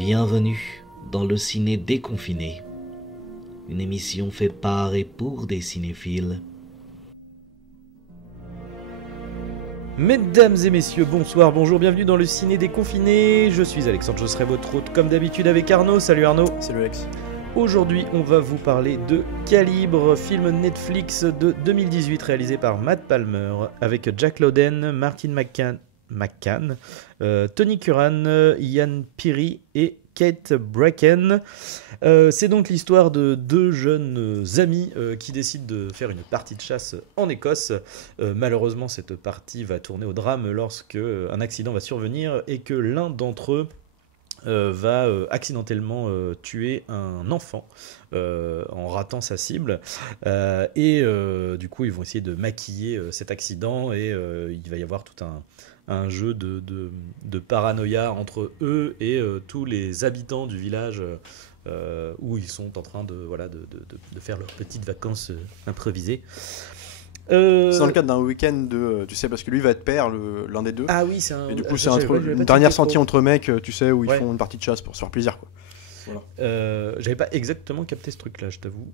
Bienvenue dans le ciné déconfiné, une émission faite par et pour des cinéphiles. Mesdames et messieurs, bonsoir, bonjour, bienvenue dans le ciné déconfiné. Je suis Alexandre, je serai votre hôte comme d'habitude avec Arnaud. Salut Arnaud. Salut Alex. Aujourd'hui, on va vous parler de Calibre, film Netflix de 2018 réalisé par Matt Palmer avec Jack Lowden, Martin McCann, Tony Curran, Ian Peary et Kate Bracken. C'est donc l'histoire de deux jeunes amis qui décident de faire une partie de chasse en Écosse. Malheureusement, cette partie va tourner au drame lorsque un accident va survenir et que l'un d'entre eux va accidentellement tuer un enfant en ratant sa cible. Du coup, ils vont essayer de maquiller cet accident et il va y avoir tout un jeu de paranoïa entre eux et tous les habitants du village où ils sont en train de faire leurs petites vacances improvisées. C'est dans le cadre d'un week-end tu sais, parce que lui va être père, l'un des deux. Ah oui, c'est un. Et du coup, c'est une dernière sortie entre mecs, tu sais, où ils font une partie de chasse pour se faire plaisir, quoi. Voilà. J'avais pas exactement capté ce truc-là, je t'avoue.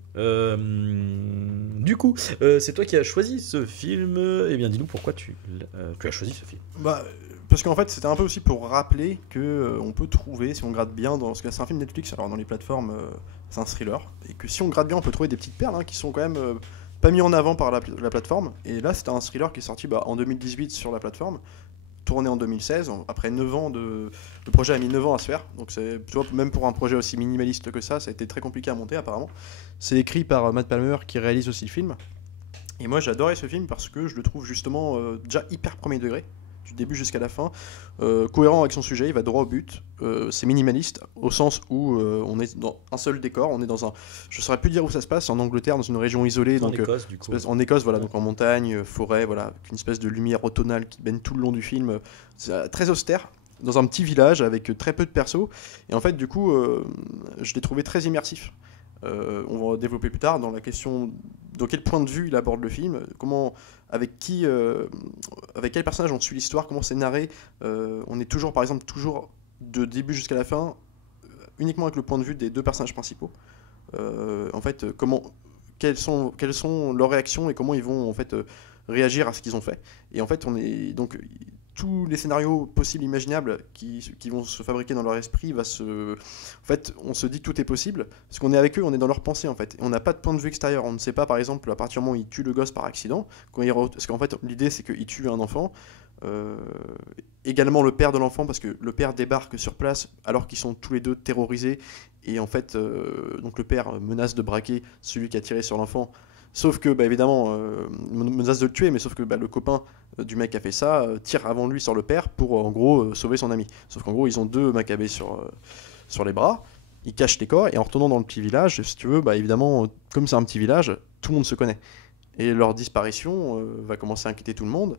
Du coup, c'est toi qui as choisi ce film. Eh bien, dis-nous pourquoi tu as choisi ce film. Parce qu'en fait, c'était un peu aussi pour rappeler que on peut trouver, si on gratte bien, parce que c'est un film Netflix, alors dans les plateformes, c'est un thriller, et que si on gratte bien, on peut trouver des petites perles qui sont quand même pas mis en avant par la plateforme. Et là, c'était un thriller qui est sorti en 2018 sur la plateforme, tourné en 2016. Après 9 ans le projet a mis 9 ans à se faire. Donc tu vois, même pour un projet aussi minimaliste que ça a été très compliqué à monter apparemment. C'est écrit par Matt Palmer qui réalise aussi le film. Et moi, j'ai adoré ce film parce que je le trouve justement déjà hyper premier degré, du début jusqu'à la fin, cohérent avec son sujet, il va droit au but, c'est minimaliste au sens où on est dans un seul décor, on est dans je saurais plus dire où ça se passe, en Angleterre, dans une région isolée, en Écosse, du coup. En Écosse, voilà, donc en montagne, forêt, voilà, avec une espèce de lumière automnale qui baigne tout le long du film, c'est très austère, dans un petit village avec très peu de persos, et en fait du coup je l'ai trouvé très immersif. On va développer plus tard dans la question de quel point de vue il aborde le film, avec quel personnage on suit l'histoire, comment c'est narré. On est toujours, par exemple, de début jusqu'à la fin, uniquement avec le point de vue des deux personnages principaux. En fait, quelles sont leurs réactions et comment ils vont en fait réagir à ce qu'ils ont fait. Et en fait, on est donc tous les scénarios possibles, imaginables qui vont se fabriquer dans leur esprit, en fait, on se dit que tout est possible, parce qu'on est avec eux, on est dans leur pensée, en fait. Et on n'a pas de point de vue extérieur. On ne sait pas, par exemple, à partir du moment où ils tuent le gosse par accident, parce qu'en fait, l'idée, c'est qu'ils tuent un enfant. Également le père de l'enfant, parce que le père débarque sur place alors qu'ils sont tous les deux terrorisés. Et en fait, donc le père menace de braquer celui qui a tiré sur l'enfant. Sauf que, évidemment, menace de le tuer, mais sauf que le copain du mec qui a fait ça tire avant lui sur le père pour, en gros, sauver son ami. Sauf qu'en gros, ils ont deux macabées sur les bras, ils cachent les corps, et en retournant dans le petit village, si tu veux, évidemment, comme c'est un petit village, tout le monde se connaît. Et leur disparition va commencer à inquiéter tout le monde.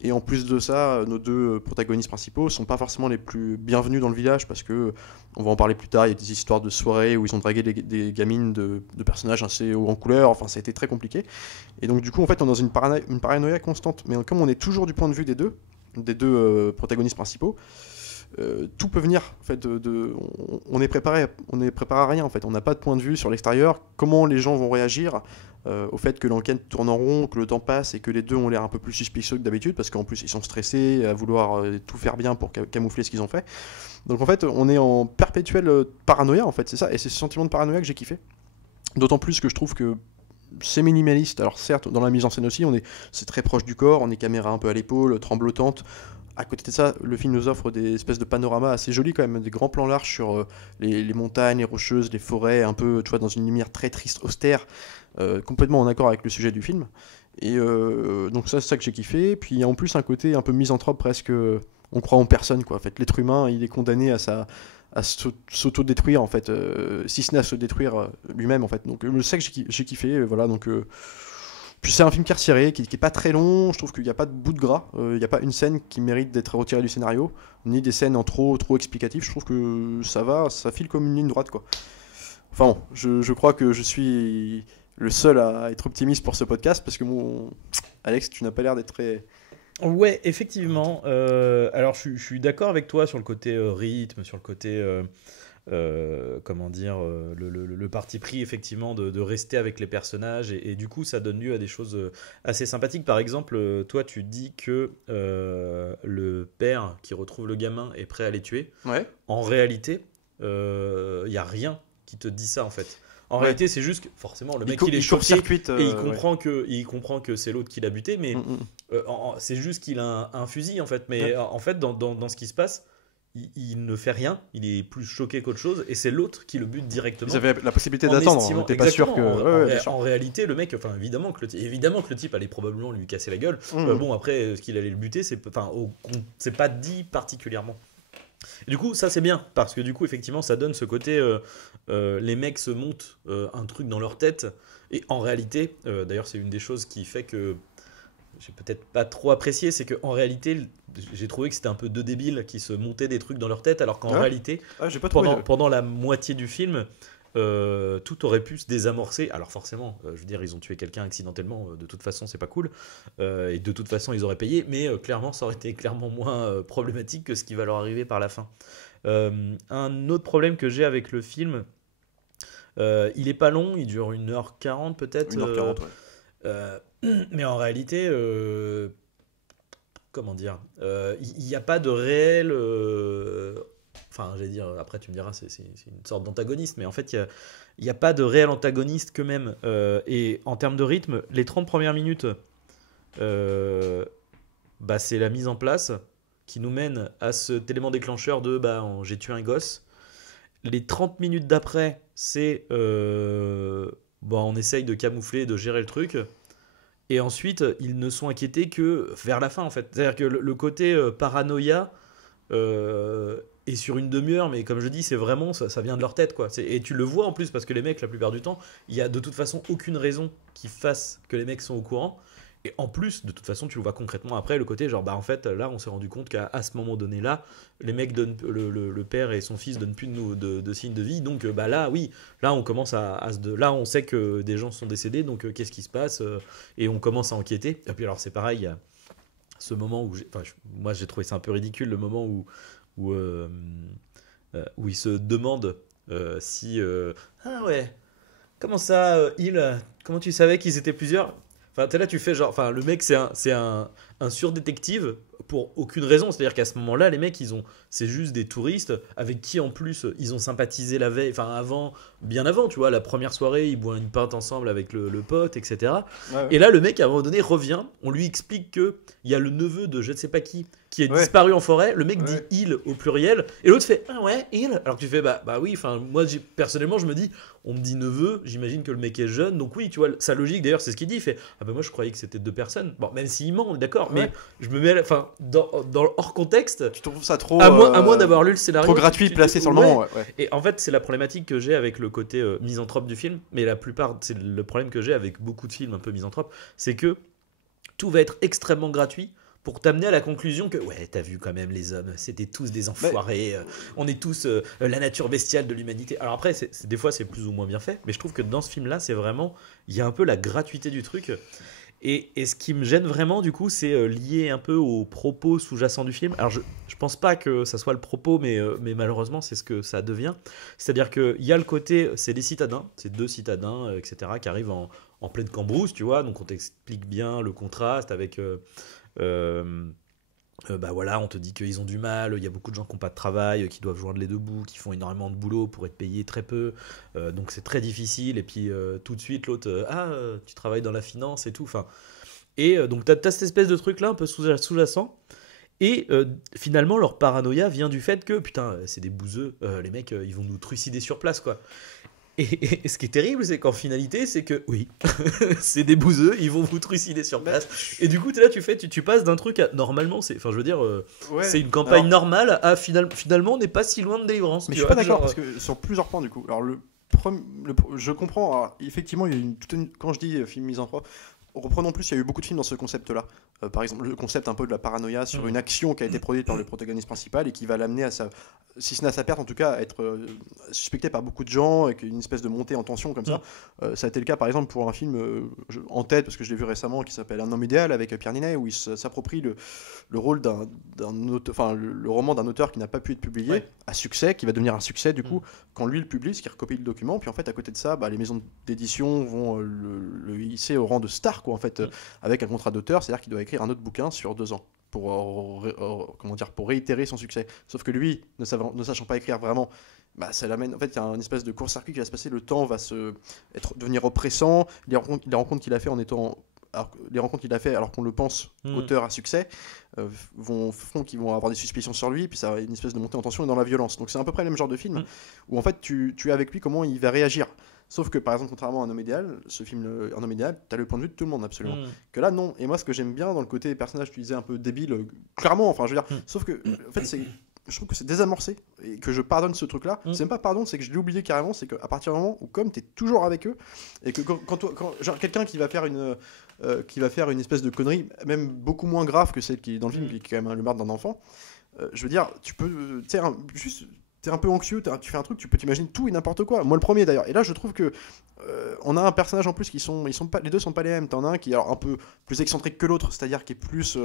Et en plus de ça, nos deux protagonistes principaux sont pas forcément les plus bienvenus dans le village parce que, on va en parler plus tard, il y a des histoires de soirées où ils ont dragué des gamines de personnages assez haut en couleur, enfin ça a été très compliqué. Et donc du coup en fait on est dans une paranoïa constante, mais comme on est toujours du point de vue des deux protagonistes principaux, tout peut venir en fait on est préparé à rien en fait, on n'a pas de point de vue sur l'extérieur, comment les gens vont réagir au fait que l'enquête tourne en rond, que le temps passe et que les deux ont l'air un peu plus suspicieux que d'habitude parce qu'en plus ils sont stressés à vouloir tout faire bien pour camoufler ce qu'ils ont fait. Donc en fait on est en perpétuelle paranoïa en fait, c'est ça, et c'est ce sentiment de paranoïa que j'ai kiffé, d'autant plus que je trouve que c'est minimaliste. Alors certes, dans la mise en scène aussi, c'est très proche du corps, on est caméra un peu à l'épaule, tremblotante. À côté de ça, le film nous offre des espèces de panoramas assez jolis quand même, des grands plans larges sur les montagnes, les rocheuses, les forêts, un peu, tu vois, dans une lumière très triste, austère, complètement en accord avec le sujet du film. Et donc ça, c'est ça que j'ai kiffé. Puis il y a en plus un côté un peu misanthrope presque, on croit en personne, quoi. En fait, l'être humain, il est condamné à s'auto-détruire, en fait, si ce n'est à se détruire lui-même, en fait. Donc c'est ça que j'ai kiffé, voilà, donc... Puis c'est un film carcéré, qui est pas très long, je trouve qu'il n'y a pas de bout de gras, il n'y a pas une scène qui mérite d'être retirée du scénario, ni des scènes en trop explicatives, je trouve que ça file comme une ligne droite, quoi. Enfin bon, je crois que je suis le seul à être optimiste pour ce podcast, parce que Alex, tu n'as pas l'air d'être très... Ouais, effectivement, alors je suis d'accord avec toi sur le côté rythme, sur le côté comment dire, le parti pris effectivement de rester avec les personnages et du coup ça donne lieu à des choses assez sympathiques. Par exemple, toi tu dis que le père qui retrouve le gamin est prêt à les tuer. Ouais. En réalité, il n'y a rien qui te dit ça en fait. En Ouais. réalité, c'est juste que forcément le mec il est choqué court-circuite, et il ouais. comprend que c'est l'autre qui l'a buté, mais c'est juste qu'il a un fusil en fait. Mais Ouais. en fait, dans ce qui se passe, il ne fait rien, il est plus choqué qu'autre chose, et c'est l'autre qui le bute directement. Ils avaient la possibilité En d'attendre, on estimant- n'était pas sûr que. exactement, Ouais, ouais, bien sûr. en réalité, le mec, enfin évidemment que le type allait probablement lui casser la gueule. Mhm. Bon, après, ce qu'il allait le buter, c'est pas dit particulièrement. Et du coup, ça c'est bien, parce que du coup, effectivement, ça donne ce côté, les mecs se montent un truc dans leur tête, et en réalité, d'ailleurs, c'est une des choses qui fait que j'ai peut-être pas trop apprécié, c'est qu'en réalité, j'ai trouvé que c'était un peu deux débiles qui se montaient des trucs dans leur tête, alors qu'en Ouais. réalité, Ah, j'ai pas trouvé. pendant la moitié du film, tout aurait pu se désamorcer. Alors forcément, je veux dire, ils ont tué quelqu'un accidentellement, de toute façon, c'est pas cool, et de toute façon, ils auraient payé, mais clairement, ça aurait été clairement moins problématique que ce qui va leur arriver par la fin. Un autre problème que j'ai avec le film, il est pas long, il dure 1h40 peut-être. 1h40, ouais. Mais en réalité, comment dire, il n'y a pas de réel. Enfin, j'allais dire, après tu me diras, c'est une sorte d'antagoniste, mais en fait, il n'y a pas de réel antagoniste que même. Et en termes de rythme, les 30 premières minutes, c'est la mise en place qui nous mène à cet élément déclencheur de j'ai tué un gosse. Les 30 minutes d'après, c'est on essaye de camoufler, de gérer le truc. Et ensuite, ils ne sont inquiétés que vers la fin, en fait. C'est-à-dire que le côté paranoïa est sur une demi-heure, mais comme je dis, c'est vraiment, ça vient de leur tête, quoi. Et tu le vois en plus, parce que les mecs, la plupart du temps, il y a de toute façon aucune raison qui fasse que les mecs sont au courant. Et en plus, de toute façon, tu le vois concrètement après, le côté genre, en fait, là, on s'est rendu compte qu'à ce moment donné-là, les mecs donnent, le père et son fils donnent plus de signes de vie. Donc, là, oui, là, on commence là, on sait que des gens sont décédés, donc qu'est-ce qui se passe et on commence à enquêter. Et puis, alors, c'est pareil, il y a ce moment où, moi, j'ai trouvé ça un peu ridicule, le moment où il se demande si. Ah ouais, comment ça, comment tu savais qu'ils étaient plusieurs? Enfin, t'es là, tu fais genre. Enfin, le mec, c'est un surdétective pour aucune raison. C'est-à-dire qu'à ce moment-là, les mecs, c'est juste des touristes avec qui, en plus, ils ont sympathisé la veille. Enfin, bien avant, tu vois, la première soirée, ils boivent une pinte ensemble avec le pote, etc. Ouais. Et là, le mec, à un moment donné, revient. On lui explique qu'il y a le neveu de je ne sais pas qui est Ouais. disparu en forêt. Le mec Ouais. dit il au pluriel. Et l'autre fait ah ouais, il. Alors que tu fais bah oui. Enfin, moi, personnellement, je me dis, on me dit neveu. J'imagine que le mec est jeune. Donc oui, tu vois, sa logique d'ailleurs, c'est ce qu'il dit. Il fait ah bah moi, je croyais que c'était deux personnes. Bon, même s'il ment, on est d'accord. Ouais. Mais je me mets, dans le hors contexte. Tu trouves ça trop. À moins d'avoir lu le scénario. Trop gratuit, placé sur le moment, ouais. Et en fait, c'est la problématique que j'ai avec le côté misanthrope du film. Mais la plupart, c'est le problème que j'ai avec beaucoup de films un peu misanthropes. C'est que tout va être extrêmement gratuit pour t'amener à la conclusion que ouais, t'as vu quand même, les hommes, c'était tous des enfoirés, on est tous la nature bestiale de l'humanité. Alors après, des fois, c'est plus ou moins bien fait, mais je trouve que dans ce film-là, c'est vraiment, il y a un peu la gratuité du truc. Et ce qui me gêne vraiment, du coup, c'est lié un peu aux propos sous-jacents du film. Alors, je pense pas que ça soit le propos, mais malheureusement, c'est ce que ça devient. C'est-à-dire qu'il y a le côté, c'est des citadins, c'est deux citadins, etc., qui arrivent en pleine cambrousse, tu vois, donc on t'explique bien le contraste avec... voilà, on te dit qu'ils ont du mal, il y a beaucoup de gens qui n'ont pas de travail, qui doivent joindre les deux bouts, qui font énormément de boulot pour être payés très peu, donc c'est très difficile. Et puis tout de suite, l'autre, tu travailles dans la finance et tout. Donc tu as cette espèce de truc là un peu sous-jacent. Et finalement, leur paranoïa vient du fait que putain, c'est des bouseux, les mecs, ils vont nous trucider sur place, quoi. Et ce qui est terrible, c'est qu'en finalité, c'est que oui, c'est des bouseux, ils vont vous trucider sur place. Et du coup, t'es là, tu passes d'un truc à normalement, c'est une campagne normale à finalement, on n'est pas si loin de délivrance. Mais je suis pas d'accord parce que sur plusieurs points du coup. Alors je comprends. Alors, effectivement, il y a quand je dis film misanthrope, reprenons plus, il y a eu beaucoup de films dans ce concept-là. Par exemple, le concept un peu de la paranoïa sur une action qui a été produite par le protagoniste principal et qui va l'amener à sa, si ce n'est à sa perte, en tout cas, à être suspecté par beaucoup de gens, avec une espèce de montée en tension comme ça. Ça a été le cas, par exemple, pour un film en tête, parce que je l'ai vu récemment, qui s'appelle Un homme idéal avec Pierre Ninet, où il s'approprie le rôle le roman d'un auteur qui n'a pas pu être publié à succès, qui va devenir un succès du coup quand lui le publie, ce qui recopie le document. Puis en fait, à côté de ça, les maisons d'édition vont le hisser au rang de star, quoi, en fait, avec un contrat d'auteur, c'est-à-dire qu'il doit écrire un autre bouquin sur 2 ans pour pour réitérer son succès. Sauf que lui, ne sachant pas écrire vraiment, ça l'amène. En fait, il y a une espèce de court-circuit qui va se passer. Le temps va devenir oppressant. Les rencontres qu'il a fait alors qu'on le pense auteur à succès font qu'ils vont avoir des suspicions sur lui, puis ça va une espèce de montée en tension et dans la violence. Donc c'est à peu près le même genre de film où en fait tu es avec lui comment il va réagir. Sauf que par exemple, contrairement à Un homme idéal, ce film Un homme idéal, t'as le point de vue de tout le monde absolument. Que là non. Et moi ce que j'aime bien dans le côté personnage, tu disais un peu débile, clairement, enfin je veux dire, sauf que en fait je trouve que c'est désamorcé et que je pardonne ce truc-là. C'est même pas pardon, c'est que je l'ai oublié carrément. C'est qu'à partir du moment où, comme t'es toujours avec eux, et que genre quelqu'un qui va faire une espèce de connerie, même beaucoup moins grave que celle qui est dans le film, qui est quand même le meurtre d'un enfant, je veux dire, tu peux, tu sais, juste. T'es un peu anxieux, tu fais un truc, tu peux t'imaginer tout et n'importe quoi. Moi le premier d'ailleurs. Et là je trouve que on a un personnage en plus ils sont pas, les deux sont pas les mêmes. T'en as un qui est alors un peu plus excentrique que l'autre, c'est-à-dire qui est plus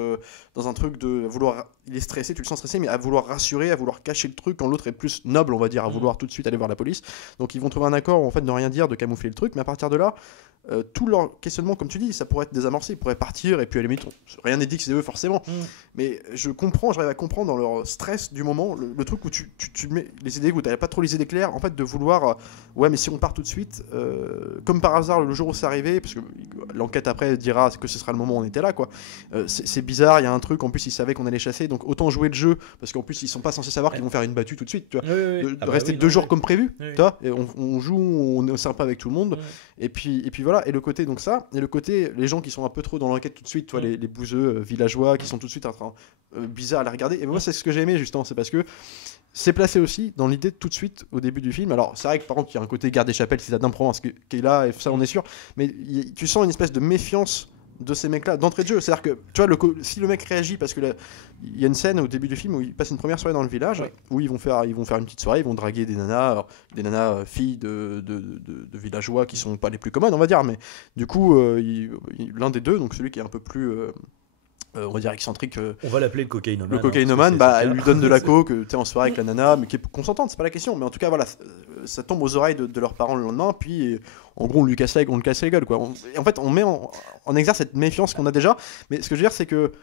dans un truc de vouloir, il est stressé, tu le sens stressé, mais à vouloir rassurer, à vouloir cacher le truc, quand l'autre est plus noble, on va dire, à vouloir tout de suite aller voir la police. Donc ils vont trouver un accord en fait de rien dire, de camoufler le truc, mais à partir de là, tout leur questionnement, comme tu dis, ça pourrait être désamorcé, ils pourraient partir et puis à la limite, rien n'est dit que c'est eux forcément. Mais j'arrive à comprendre dans leur stress du moment, le truc où tu mets les idées, où t'avais pas trop les idées claires, en fait, de vouloir, ouais, mais si on part tout de suite, comme par hasard, le jour où c'est arrivé, parce que l'enquête après dira que ce sera le moment où on était là, quoi. C'est bizarre, il y a un truc, en plus ils savaient qu'on allait chasser, donc autant jouer le jeu, parce qu'en plus ils sont pas censés savoir qu'ils vont faire une battue tout de suite, tu vois. De rester 2 jours comme prévu, tu vois, et on joue, on est sympa avec tout le monde, et puis voilà, et le côté, donc ça, et le côté, les gens qui sont un peu trop dans l'enquête tout de suite, tu vois, les bouseux villageois qui sont tout de suite en train bizarre à la regarder, et moi c'est ce que j'ai aimé justement, c'est parce que c'est placé aussi dans l'idée de tout de suite au début du film. Alors c'est vrai que par contre il y a un côté garde des chapelles, citadin de Provence qui est là, et ça on est sûr, mais tu sens une espèce de méfiance de ces mecs là d'entrée de jeu. C'est à dire que tu vois, si le mec réagit, parce que il y a une scène au début du film où ils passent une première soirée dans le village, où ils vont faire une petite soirée, ils vont draguer des nanas, filles de villageois qui sont pas les plus communes on va dire, mais du coup l'un des deux, donc celui qui est un peu plus on va dire excentrique, on va l'appeler le cocaïnomane. Le cocaïnomane, elle lui donne de la coke, en soirée avec la nana, mais qui est consentante, c'est pas la question. Mais en tout cas, voilà, ça tombe aux oreilles de leurs parents le lendemain, puis en gros, on le casse les gueules, quoi. En fait, on met en exergue cette méfiance qu'on a déjà. Mais ce que je veux dire, c'est que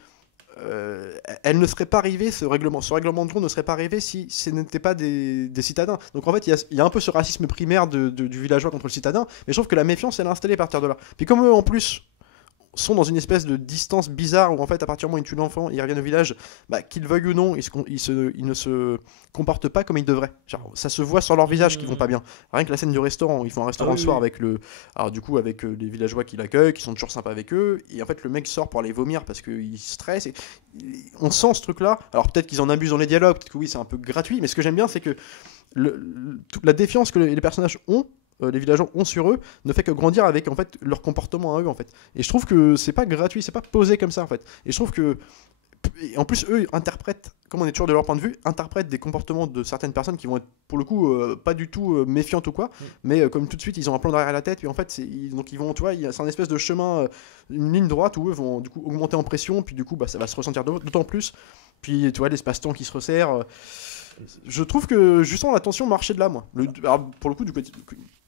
elle ne serait pas arrivée, ce règlement de compte ne serait pas arrivé si ce n'était pas des citadins. Donc en fait, il y a un peu ce racisme primaire du villageois contre le citadin, mais je trouve que la méfiance, elle est installée à partir de là. Puis comme eux, en plus, sont dans une espèce de distance bizarre où en fait à partir du moment où ils tuent l'enfant, ils reviennent au village, qu'ils veuillent ou non, ils ne se comportent pas comme ils devraient. Genre, ça se voit sur leur visage qu'ils vont pas bien. Rien que la scène du restaurant, ils font un restaurant le soir avec avec les villageois qui l'accueillent, qui sont toujours sympas avec eux, et en fait le mec sort pour aller vomir parce qu'il stresse. On sent ce truc là. Alors peut-être qu'ils en abusent dans les dialogues, peut-être que oui c'est un peu gratuit, mais ce que j'aime bien c'est que toute la défiance que les personnages ont, les villageois ont sur eux, ne fait que grandir avec en fait leur comportement à eux en fait. Et je trouve que c'est pas gratuit, c'est pas posé comme ça en fait. Et je trouve que en plus eux interprètent, comme on est toujours de leur point de vue, interprètent des comportements de certaines personnes qui vont être pour le coup pas du tout méfiantes ou quoi, mais comme tout de suite ils ont un plan derrière la tête, puis en fait donc ils vont, tu vois, c'est un espèce de chemin, une ligne droite où eux vont du coup augmenter en pression, puis du coup ça va se ressentir d'autant plus, puis tu vois l'espace-temps qui se resserre. Je trouve que justement la tension marchait de là, moi. Alors, pour le coup, du côté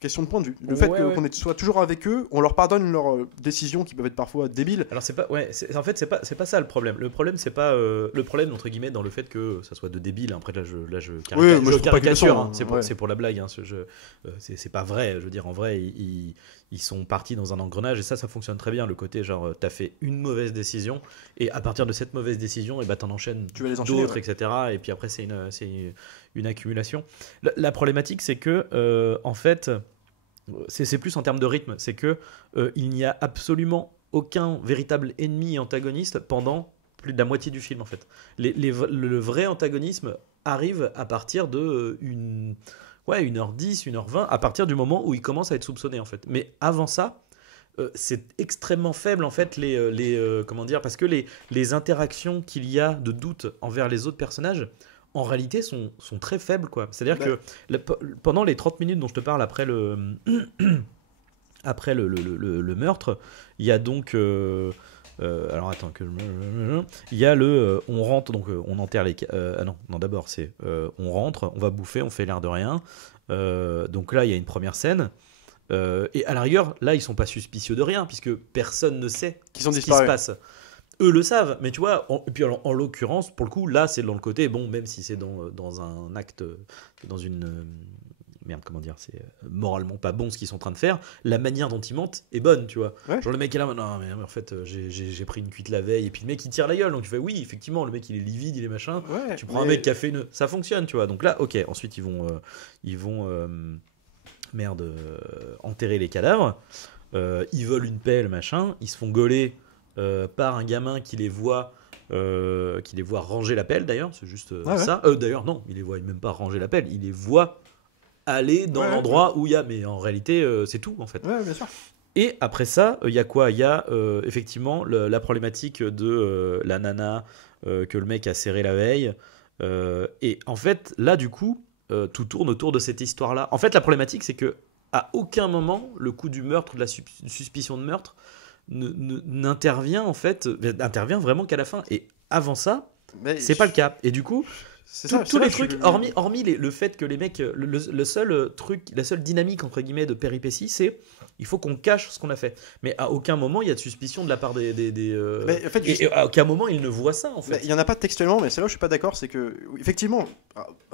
question de point de vue, le fait qu'on soit toujours avec eux, on leur pardonne leurs décisions qui peuvent être parfois débiles. Alors c'est pas, en fait c'est pas ça le problème. Le problème c'est pas le problème entre guillemets dans le fait que ça soit de débile. Après là je caricature, hein. C'est pour la blague. Hein, c'est pas vrai. Je veux dire en vrai ils sont partis dans un engrenage et ça fonctionne très bien. Le côté genre t'as fait une mauvaise décision et à partir de cette mauvaise décision et t'en enchaînes d'autres, etc. Et puis après c'est une accumulation. La problématique c'est que en fait c'est plus en termes de rythme, c'est que il n'y a absolument aucun véritable ennemi et antagoniste pendant plus de la moitié du film en fait. Le vrai antagonisme arrive à partir de 1h10, 1h20, à partir du moment où il commence à être soupçonné en fait. Mais avant ça, c'est extrêmement faible en fait comment dire, parce que les interactions qu'il y a de doute envers les autres personnages en réalité sont très faibles quoi. C'est-à-dire que pendant les 30 minutes dont je te parle après le après le meurtre, il y a donc alors attends que il y a on rentre donc on enterre les non d'abord c'est on rentre, on va bouffer, on fait l'air de rien. Donc là il y a une première scène. Et à la rigueur, là, ils sont pas suspicieux de rien, puisque personne ne sait Qu'ils sont ce qui se disparus. passe. Eux le savent, mais tu vois, et puis en l'occurrence, pour le coup, là, c'est dans le côté, bon, même si c'est dans un acte, dans une... merde, comment dire, c'est moralement pas bon ce qu'ils sont en train de faire, la manière dont ils mentent est bonne, tu vois. Ouais. Genre le mec est là, non, mais en fait, j'ai pris une cuite la veille, et puis le mec il tire la gueule, donc tu fais, oui, effectivement, le mec il est livide, il est machin, Ouais, tu prends un mec qui a fait une... Ça fonctionne, tu vois. Donc là, ok, ensuite ils vont enterrer les cadavres. Ils volent une pelle, machin. Ils se font gauler par un gamin qui les voit ranger la pelle, d'ailleurs. C'est juste ça. D'ailleurs, non, il les voit même pas ranger la pelle. Il les voit aller dans l'endroit où il y a. Mais en réalité, c'est tout, en fait. Ouais, bien sûr. Et après ça, il y a quoi ? Il y a effectivement la problématique de la nana que le mec a serré la veille. Et en fait, là, du coup, tout tourne autour de cette histoire-là. En fait, la problématique, c'est que à aucun moment, le coup du meurtre, de la suspicion de meurtre, n'intervient en fait, n'intervient vraiment qu'à la fin. Et avant ça, c'est pas le cas. Et du coup, tous les trucs, hormis le fait que les mecs, le seul truc, la seule dynamique entre guillemets de péripétie, c'est il faut qu'on cache ce qu'on a fait. Mais à aucun moment il y a de suspicion de la part des en fait, et à aucun moment ils ne voient ça en fait. Il y en a pas textuellement, mais c'est là où je suis pas d'accord, c'est que effectivement,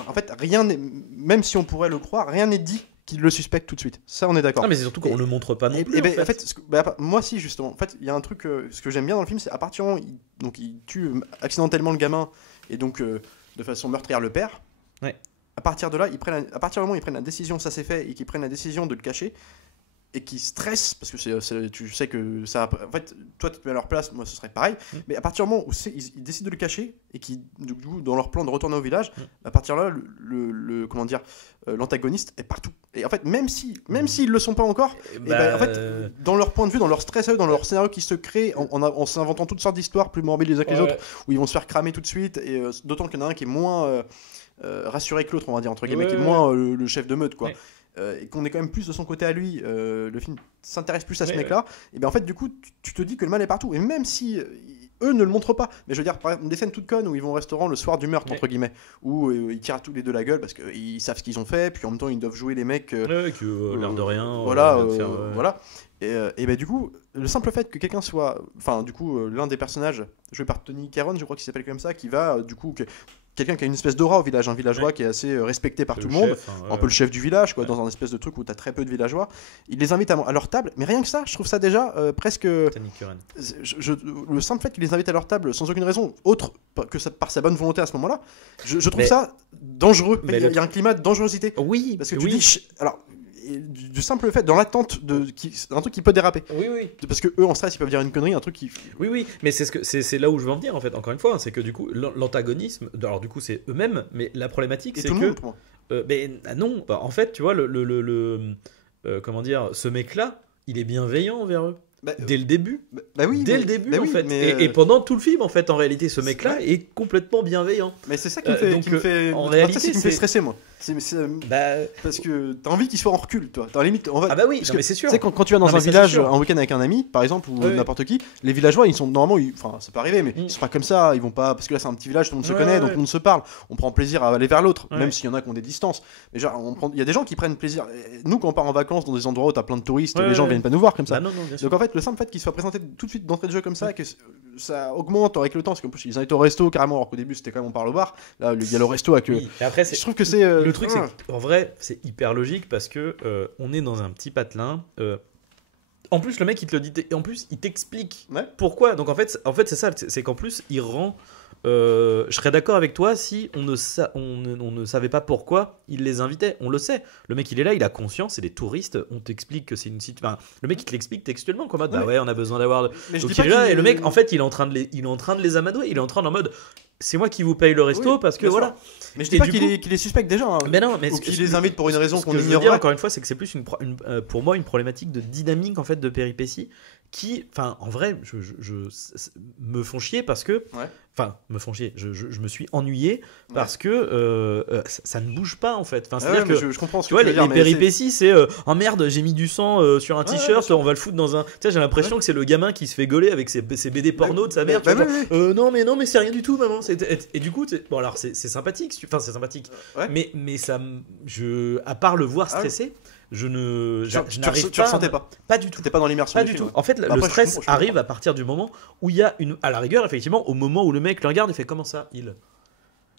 en fait, rien n'est, même si on pourrait le croire, rien n'est dit qu'il le suspecte tout de suite. Ça, on est d'accord. Non, mais c'est surtout qu'on ne le montre pas non plus. En fait, moi si justement. En fait, il y a un truc, ce que j'aime bien dans le film, c'est à partir du moment où il tue accidentellement le gamin et donc de façon meurtrière le père. Ouais. À partir de là, à partir du moment où ils prennent la décision, ça s'est fait, et qu'ils prennent la décision de le cacher, et qui stressent, parce que tu sais que ça... En fait, toi, tu te mets à leur place, moi, ce serait pareil. Mais à partir du moment où ils décident de le cacher, et qui, du coup, dans leur plan de retourner au village, à partir de là, comment dire, l'antagoniste est partout. Et en fait, même s'ils le sont pas encore, en fait, dans leur point de vue, dans leur stress, dans leur scénario qui se crée, en s'inventant toutes sortes d'histoires plus morbides les uns que les autres, où ils vont se faire cramer tout de suite, et d'autant qu'il y en a un qui est moins rassuré que l'autre, on va dire, entre guillemets, qui est moins le chef de meute, quoi. Et qu'on est quand même plus de son côté à lui, le film s'intéresse plus à ce mec-là, et bien en fait, du coup, tu te dis que le mal est partout. Et même si eux ne le montrent pas, mais je veux dire, par exemple, des scènes toutes connes où ils vont au restaurant le soir du meurtre, entre guillemets, où ils tirent à tous les deux la gueule parce qu'ils savent ce qu'ils ont fait, puis en même temps, ils doivent jouer les mecs. L'air de rien. Voilà. Et ben du coup, le simple fait que quelqu'un soit, enfin du coup, l'un des personnages joué par Tony Caron, je crois qu'il s'appelle comme ça, qui va du coup, quelqu'un qui a une espèce d'aura au village, un villageois qui est assez respecté par tout le monde, un peu le chef du village, quoi, dans un espèce de truc où t'as très peu de villageois. Il les invite à leur table, mais rien que ça, je trouve ça déjà presque. Tony Curran. Le simple fait qu'il les invite à leur table sans aucune raison autre que par sa bonne volonté à ce moment-là, je trouve ça dangereux. Il y a un climat de dangerosité. Oui, parce que tu dis, alors. Du simple fait, dans l'attente d'un truc qui peut déraper. Oui. Parce que eux en stress, ils peuvent dire une connerie, un truc qui. Oui, mais c'est là où je veux en venir en fait. Encore une fois, c'est que du coup l'antagonisme, alors du coup c'est eux-mêmes, mais la problématique c'est que non, en fait tu vois comment dire, ce mec-là, il est bienveillant envers eux. Dès le début. Dès le début en fait. Et pendant tout le film en fait, en réalité, ce mec-là est complètement bienveillant. Mais c'est ça qui me fait. En réalité, c'est ce qui me fait stresser moi. Parce que t'as envie qu'il soit en recul, toi. Dans la limite, Ah bah oui, mais c'est sûr. Tu sais, quand tu vas dans un village en week-end avec un ami, par exemple, ou n'importe qui, les villageois, ils sont normalement, enfin, ça peut arriver, mais ils sont pas comme ça. Ils vont pas, parce que là, c'est un petit village, tout le monde se connaît, donc tout le monde se parle. On prend plaisir à aller vers l'autre, même s'il y en a qui ont des distances. Mais genre, il y a des gens qui prennent plaisir. Nous, quand on part en vacances dans des endroits où t'as plein de touristes, les gens viennent pas nous voir comme ça. Donc en fait, le simple fait qu'il soit présenté tout de suite d'entrée de jeu comme ça, que ça augmente avec le temps, parce qu'en plus, ils invitent au resto carrément, alors qu'au début, c'était quand même on parle au bar. Là, il y a le resto avec. Après, je trouve que c'est. Le truc, c'est qu'en vrai, c'est hyper logique parce que on est dans un petit patelin. En plus, le mec, il te le dit, en plus, il t'explique pourquoi. Donc en fait, c'est ça, c'est qu'en plus, il rend. Je serais d'accord avec toi si on ne savait pas pourquoi il les invitait. On le sait. Le mec, il est là, il a conscience, c'est des touristes. On t'explique que c'est une situation. Enfin, le mec, il te l'explique textuellement, comme bah ouais, on a besoin d'avoir. Donc il est là, et le mec, en fait, il est en train de les amadouer. Il est en train en mode. c'est moi qui vous paye le resto Oui, parce que bien sûr. voilà. Mais je dis Et pas du qu'il coup- est, qu'il est suspect déjà, hein. Mais non, mais Ou qu'il les invite pour une raison ce qu'on que je veux ignore. dire encore une fois, c'est que c'est plus pour moi une problématique de dynamique en fait de péripéties qui, enfin, en vrai, me font chier parce que, Ouais. enfin, me font chier. Je me suis ennuyé parce que ça ne bouge pas en fait. Enfin, Ah c'est-à-dire ouais, mais que je comprends ce tu que vois, tu veux les dire, mais c'est- péripéties, c'est oh merde, j'ai mis du sang sur un Ouais, t-shirt, bien sûr. on va le foutre dans un. Tu sais, j'ai l'impression que c'est le gamin qui se fait gauler avec ses BD porno de sa mère. Bah, tu vois, oui, genre, non, mais c'est rien du tout, maman. Et du coup, bon, alors c'est sympathique, enfin, c'est sympathique. Ouais. Mais à part le voir Ah oui. stresser, je n'arrive Tu ressentais pas. pas du tout. T'étais pas dans l'immersion Pas du du film. tout. En fait, Bah, le après, je stress comprends. arrive à partir du moment où il y a à la rigueur, effectivement, au moment où le mec le regarde et fait comment ça, il.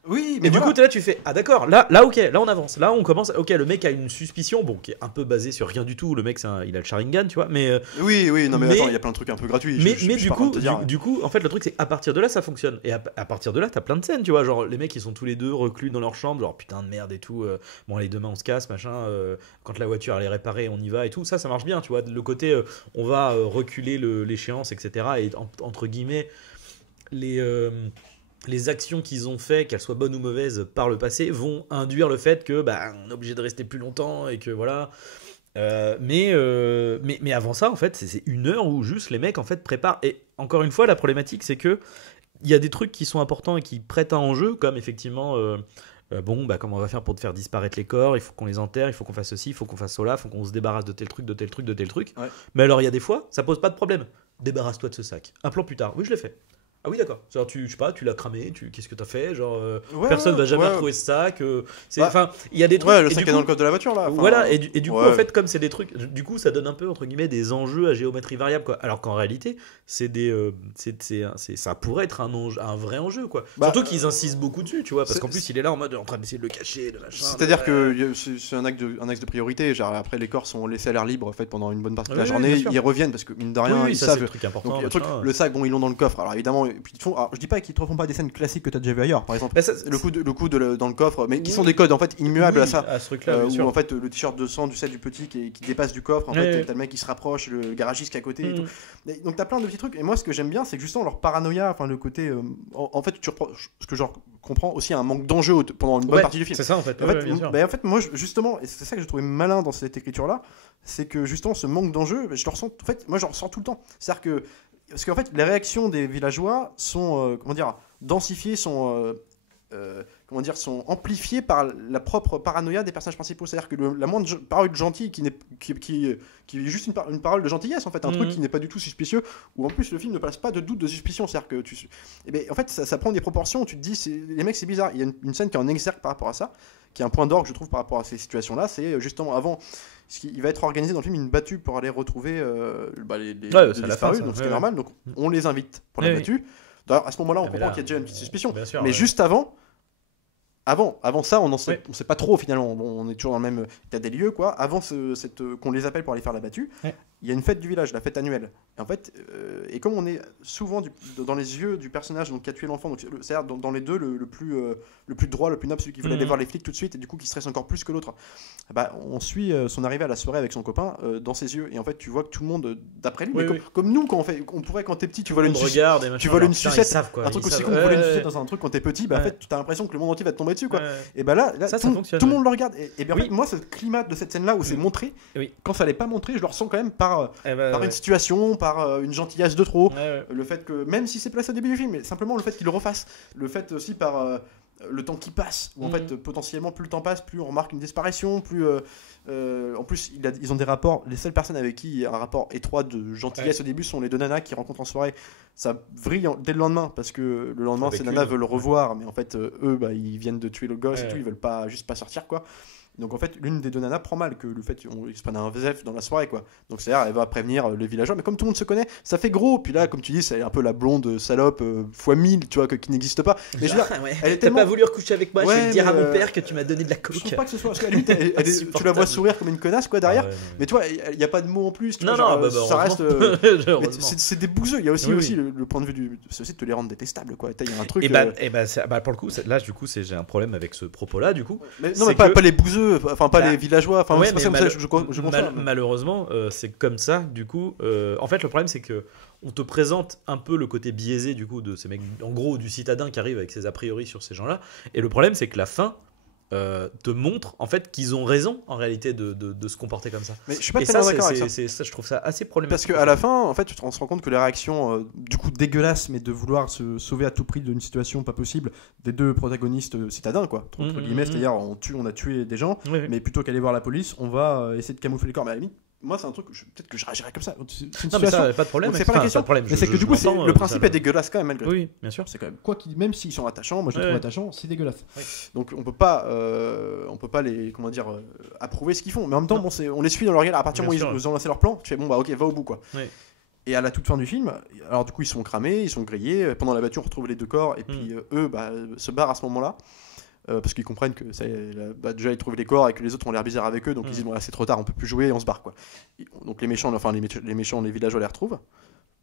Oui, Mais du coup, t'es là, tu fais ah d'accord, là ok, là on avance, là on commence, ok, le mec a une suspicion, bon, qui est un peu basée sur rien du tout, le mec il a le Sharingan, tu vois, mais oui, non mais, mais- attends, il y a plein de trucs un peu gratuits. mais je suis du pas en train coup, de te dire. du coup, en fait, le truc c'est qu'à partir de là ça fonctionne, et à partir de là t'as plein de scènes, tu vois, genre les mecs ils sont tous les deux reclus dans leur chambre, genre putain de merde et tout, bon allez demain on se casse, machin, quand la voiture elle est réparée on y va et tout, ça marche bien, tu vois, le côté on va reculer l'échéance, etc. Et entre guillemets les actions qu'ils ont fait, qu'elles soient bonnes ou mauvaises par le passé, vont induire le fait que bah, on est obligé de rester plus longtemps et que voilà. Mais avant ça, en fait, c'est une heure où juste les mecs en fait préparent. Et encore une fois, la problématique, c'est que il y a des trucs qui sont importants et qui prêtent un enjeu, comme effectivement. Bon, bah, comment on va faire pour te faire disparaître les corps? Il faut qu'on les enterre, il faut qu'on fasse ceci, il faut qu'on fasse cela, il faut qu'on se débarrasse de tel truc, de tel truc, de tel truc. Ouais. Mais alors, il y a des fois, ça pose pas de problème. Débarrasse-toi de ce sac. Un plan plus tard. Oui, je l'ai fait. Ah oui, d'accord. Genre, je sais pas, tu l'as cramé, qu'est-ce que t'as fait? Genre, Ouais, personne va jamais ouais. retrouver ce sac. Bah, Enfin, il y a des trucs. Ouais, le et sac du est dans coup- le coffre de la voiture là. Enfin, voilà, et du coup, ouais. en fait, comme c'est des trucs, du coup, ça donne un peu, entre guillemets, des enjeux à géométrie variable, quoi. Alors qu'en réalité, ça pourrait être un vrai enjeu, quoi. Bah, Surtout qu'ils insistent beaucoup dessus, tu vois, parce c'est- qu'en plus, il est là en mode en train d'essayer de le cacher, de machin. C'est-à-dire que c'est un axe de priorité. Genre, après, les corps sont laissés à l'air libre en fait, pendant une bonne partie de la Oui, journée. bien sûr. Ils reviennent parce que, mine de rien, oui, ils ça, savent. c'est le truc important. Donc, le sac, bon, ils l'ont dans le coffre. Alors, évidemment, et puis, alors, je dis pas qu'ils te refont pas des scènes classiques que tu as déjà vu ailleurs, par exemple. Bah, ça, Le coup dans le coffre, mais qui Oui. sont des codes en fait immuables oui, à ça. à ce truc-là, bien Où sûr. en fait le t-shirt de sang du petit qui dépasse du coffre, en Ouais, fait ouais. t'as le mec qui se rapproche, le garagiste qui est à côté et Mm. tout. Et donc t'as plein de petits trucs, et moi ce que j'aime bien c'est que justement leur paranoïa, enfin le côté en fait ce que je comprends aussi un manque d'enjeu pendant une bonne Ouais, partie du film. c'est ça, en fait. En Ouais, fait, bien sûr. en fait, moi, justement, et c'est ça que j'ai trouvé malin dans cette écriture-là, c'est que justement, ce manque d'enjeu, je le ressens. En fait, moi, je le ressens tout le temps. C'est-à-dire que, parce qu'en fait, les réactions des villageois sont, comment dire, densifiées, sont amplifiées par la propre paranoïa des personnages principaux. C'est-à-dire que la moindre parole gentille qui est juste une parole de gentillesse, en fait, un truc qui n'est pas du tout suspicieux, où en plus le film ne place pas de doute de suspicion. C'est-à-dire que en fait, ça prend des proportions où tu te dis, les mecs, c'est bizarre. Il y a une scène qui est en exergue par rapport à ça, qui est un point d'orgue, je trouve, par rapport à ces situations-là. C'est justement avant. Il va être organisé dans le film une battue pour aller retrouver les c'est à la disparus, fin, ça. donc ce qui est Ouais, normal. Donc on les invite pour la Oui, battue. D'ailleurs, à ce moment-là, on Ah, mais comprend là, qu'il y a déjà une petite suspicion. Bien sûr, Mais ouais. juste avant ça, on sait pas trop finalement. Bon, on est toujours dans le même état des lieux, quoi. Avant qu'on les appelle pour aller faire la battue, Ouais. il y a une fête du village, la fête annuelle. Et en fait, et comme on est souvent dans les yeux du personnage donc, qui a tué l'enfant, c'est-à-dire dans les deux, le plus droit, le plus noble, celui qui voulait aller voir les flics tout de suite et du coup qui stresse encore plus que l'autre, bah, on suit son arrivée à la soirée avec son copain dans ses yeux. Et en fait, tu vois que tout le monde, d'après lui, Oui, mais oui. comme nous, quand quand t'es petit, tu vois une regarde et machin, tu voles genre, une putain, sucette, ils savent, quoi, un truc ils aussi savent. con que voler une Ouais. sucette dans un truc quand t'es petit, bah en Ouais. fait, t'as l'impression que le monde entier va te tomber dessus, quoi. Ouais. Et bah là Ça tout fonctionne, le ouais. monde le regarde. Et bien en Oui. fait, moi, ce climat de cette scène-là où c'est montré, Oui. quand ça l'est pas montré, je le ressens quand même par Eh ben, une ouais. situation, par une gentillesse de trop. Ouais, ouais. Le fait que, même si c'est placé au début du film, mais simplement le fait qu'il le refasse. Le fait aussi par le temps qui passe, où en fait, potentiellement, plus le temps passe, plus on remarque une disparition, plus. En plus, ils ont des rapports. Les seules personnes avec qui il y a un rapport étroit de gentillesse au début sont les deux nanas qui rencontrent en soirée. Ça vrille dès le lendemain, parce que le lendemain, Avec ces nanas une. veulent le revoir, mais en fait, eux, bah, ils viennent de tuer le gosse et Ouais. tout, ils veulent pas, juste pas sortir, quoi. Donc en fait, l'une des deux nanas prend mal que le fait qu'on se prenne un VF dans la soirée, quoi. Donc c'est-à-dire, elle va prévenir les villageois, mais comme tout le monde se connaît, ça fait gros. Puis là, comme tu dis, c'est un peu la blonde salope fois 1000, tu vois, qui n'existe pas. Mais je veux dire, Ah ouais. elle est T'as tellement. pas voulu recoucher avec moi, je vais Ouais, le dire à mais, mon père que tu m'as donné de la Je trouve coke. pas que ce soit. Parce qu'à la limite, tu la vois Insupportable. sourire comme une connasse, quoi, derrière. Ah ouais, Mais tu vois, il n'y a pas de mots en plus. Tu non, vois, non, genre, bah, ça reste. heureusement. mais Heureusement. c'est des bouseux. Il y a aussi, Oui, aussi oui. le point de vue du. C'est aussi de te les rendre détestables, quoi. Il y a un truc. Et bah, pour le coup, là, du coup, j'ai un problème avec ce propos-là, du coup. Mais, non, c'est mais pas que- les bouseux eux, enfin pas Bah, les villageois, enfin ouais, c'est pas mais comme ça, je conçois. malheureusement, c'est comme ça, du coup. En fait, le problème, c'est que on te présente un peu le côté biaisé, du coup, de ces mecs, en gros, du citadin qui arrive avec ses a priori sur ces gens-là. Et le problème, c'est que la fin te montre, en fait, qu'ils ont raison, en réalité, de se comporter comme ça. Mais je suis pas Et tellement ça, d'accord avec ça. ça, je trouve ça assez Parce problématique. qu'à la fin, en fait, on se rend compte que les réactions Du coup, dégueulasse, mais de vouloir se sauver à tout prix d'une situation pas possible des deux protagonistes citadins, quoi, entre guillemets, c'est-à-dire on a tué des gens, Oui, oui. mais plutôt qu'aller voir la police, on va essayer de camoufler les corps. Mais à la limite, moi c'est un truc, peut-être que je réagirais comme ça. c'est une Non, mais situation. ça, pas de problème. Donc, c'est pas la question. Pas de problème. Mais c'est que du coup, l'entends, Le principe ça, est dégueulasse quand même, malgré tout. Oui, bien sûr. C'est quand même même s'ils sont attachants, moi je les trouve Ouais. attachants, c'est dégueulasse. Donc on peut pas les approuver ce qu'ils font. Mais en même temps, Non. bon, on les suit dans leur galère. À partir du moment où Bien ils sûr. ont lancé leur plan, tu fais bon bah ok, va au bout quoi. Ouais. Et à la toute fin du film, alors du coup ils sont cramés, ils sont grillés. Pendant la battue, on retrouve les deux corps et puis eux se barrent à ce moment-là. Parce qu'ils comprennent que ça y est, déjà ils trouvent les corps et que les autres ont l'air bizarres avec eux, donc ils disent bon là c'est trop tard, on peut plus jouer, on se barre quoi. Donc les méchants, les villageois les retrouvent.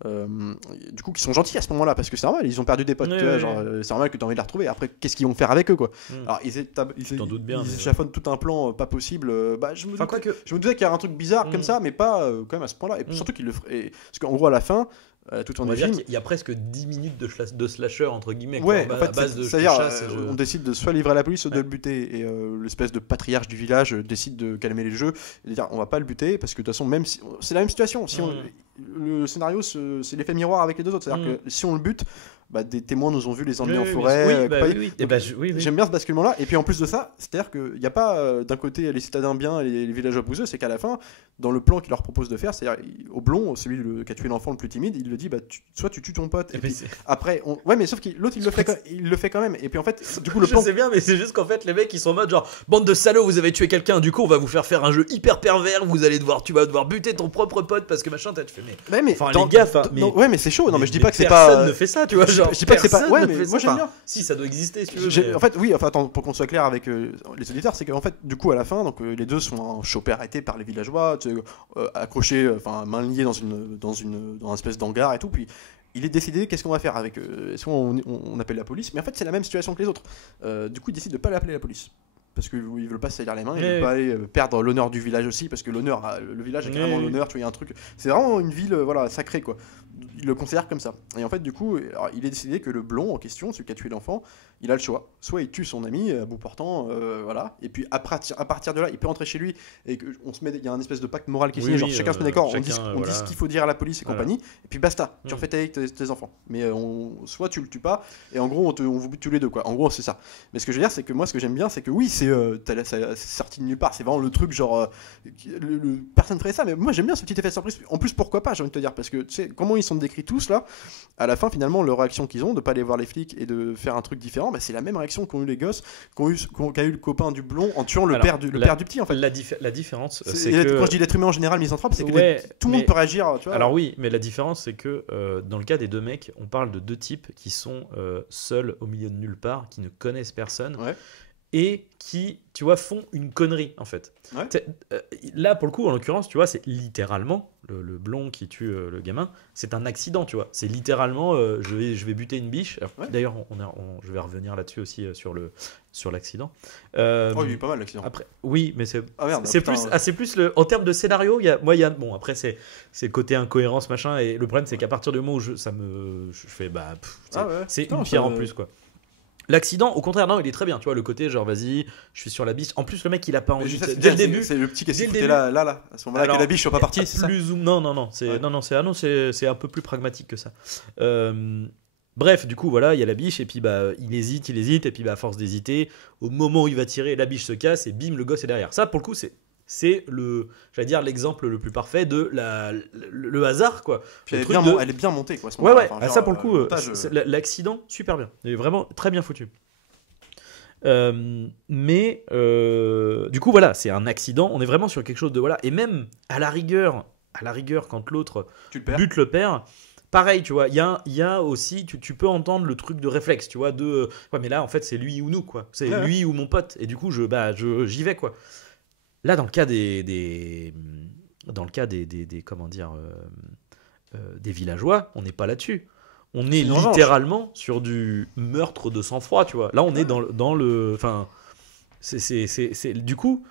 Du coup qui sont gentils à ce moment-là parce que c'est normal, ils ont perdu des potes, Ouais, tu vois, ouais, genre, c'est normal que tu as envie de les retrouver. Après qu'est-ce qu'ils vont faire avec eux quoi. Alors ils T'en doutes bien, mais- échafaudent tout un plan pas possible. Je me Enfin, doutais, quoi que. je me doutais qu'il y avait un truc bizarre comme ça, mais pas quand même à ce point-là. Et surtout qu'ils le feraient. Parce qu'en gros à la fin, tout en On va du dire film. qu'il y a presque 10 minutes de slasher entre guillemets, quoi, Ouais, en à fait, base de c'est-à-dire, chasse. on décide de soit livrer à la police, soit de Ouais. le buter. Et l'espèce de patriarche du village décide de calmer les jeux et de dire on va pas le buter parce que de toute façon, même si, c'est la même situation. Si le scénario, c'est l'effet miroir avec les deux autres. C'est-à-dire que si on le bute, bah, des témoins nous ont vu les emmener en forêt. Oui, bah, compagnie. oui. Donc, Et bah, oui. J'aime bien ce basculement-là. Et puis en plus de ça, c'est-à-dire qu'il n'y a pas d'un côté les citadins bien et les villageois bouseux, c'est qu'à la fin, dans le plan qu'il leur propose de faire, c'est-à-dire au blond, celui qui a tué l'enfant le plus timide, il le dit bah, soit tu tues ton pote, et Et puis puis, après, ouais, mais sauf que l'autre il le fait quand même. Et puis en fait, du coup, le je plan. sais bien, mais c'est juste qu'en fait, les mecs ils sont en mode genre bande de salauds, vous avez tué quelqu'un, du coup on va vous faire un jeu hyper pervers, tu vas devoir buter ton propre pote parce que machin, tu fais mais. Ouais, mais Enfin, dans- les gars, enfin, non, mais- ouais, mais c'est chaud. Non, mais je dis Mais pas que c'est personne pas. ne fait ça, tu vois. Genre, je dis pas que c'est pas. personne Ouais, ne mais fait moi ça. j'aime Enfin, bien. Si, ça doit exister, si tu veux. Mais... En fait, oui, enfin, attends, pour qu'on soit clair avec les auditeurs, c'est qu'en fait, du coup, à la fin, donc, les deux sont chopés, arrêtés par les villageois, tu sais, accrochés, enfin, mains liées dans une espèce d'hangar et tout, puis il est décidé qu'est-ce qu'on va faire avec eux. Est-ce qu'on appelle la police, mais en fait, c'est la même situation que les autres. Du coup, il décide de pas l'appeler la police. Parce qu'ils veulent pas se salir les mains, ils veulent pas aller perdre l'honneur du village aussi, parce que le village a carrément l'honneur, tu vois, il y a un truc. C'est vraiment une ville voilà, sacrée, quoi. Il le considère comme ça. Et en fait, du coup, alors, il est décidé que le blond en question, celui qui a tué l'enfant, il a le choix. Soit il tue son ami à bout portant, voilà, et puis à partir de là, il peut rentrer chez lui, et il y a un espèce de pacte moral qui est signé, genre chacun se met d'accord, on dit ce qu'il faut dire à la police et compagnie, et puis basta, tu refais avec tes enfants. Mais soit tu le tues pas, et en gros, on vous bute tous les deux, quoi. En gros, c'est ça. Mais ce que je veux dire, c'est que moi, ce que j'aime bien, c'est que oui, c'est sorti de nulle part, c'est vraiment le truc, genre, personne ferait ça, mais moi, j'aime bien ce petit effet de surprise. En plus, pourquoi pas, j'ai envie de te dire, parce que tu sais, comment ils sont décrits tous là, à la fin, finalement, leur réaction qu'ils ont de pas aller voir les flics et de faire un truc différent, bah, c'est la même réaction qu'ont eu les gosses, qu'a eu le copain du blond en tuant le père du petit, en fait. La différence, c'est que... quand je dis l'être humain en général misanthrope, c'est que tout le monde peut réagir, tu vois. Alors oui, mais la différence, c'est que dans le cas des deux mecs, on parle de deux types qui sont seuls au milieu de nulle part, qui ne connaissent personne. Ouais. Et qui, tu vois, font une connerie, en fait. Ouais. Là, pour le coup, en l'occurrence, tu vois, c'est littéralement le blond qui tue le gamin. C'est un accident, tu vois. C'est littéralement, je vais buter une biche. Alors, d'ailleurs, je vais revenir là-dessus aussi sur l'accident. Il est pas mal l'accident. Après, oui, mais c'est plus en termes de scénario. Bon, après c'est le côté incohérence machin. Et le problème, c'est qu'à partir du moment où je fais c'est une pierre en plus, quoi. L'accident, au contraire, non, il est très bien. Tu vois, le côté genre, vas-y, je suis sur la biche. En plus, le mec, il a pas envie. Dès le début, c'est le petit qui dès le était début. là, à ce moment-là, que la biche soit pas partie. C'est ça. Non, c'est un peu plus pragmatique que ça. Bref, du coup, voilà, il y a la biche, et puis bah, il hésite, et puis bah, à force d'hésiter, au moment où il va tirer, la biche se casse, et bim, le gosse est derrière. Ça, pour le coup, c'est l'exemple le plus parfait de le hasard, quoi. Puis elle est bien montée, quoi. Ouais, enfin, ça pour le coup, l'accident, super bien. Il est vraiment très bien foutu. Mais du coup, voilà, c'est un accident. On est vraiment sur quelque chose de voilà. Et même à la rigueur, quand l'autre bute le père. Pareil, tu vois, il y a aussi, tu peux entendre le truc de réflexe, tu vois, ouais, mais là, en fait, c'est lui ou nous, quoi. C'est lui ou mon pote. Et du coup, j'y vais, quoi. Là, dans le cas des comment dire, des villageois, on n'est pas là-dessus. On est littéralement sur du meurtre de sang-froid, tu vois. Là, on est dans le, enfin, Du coup,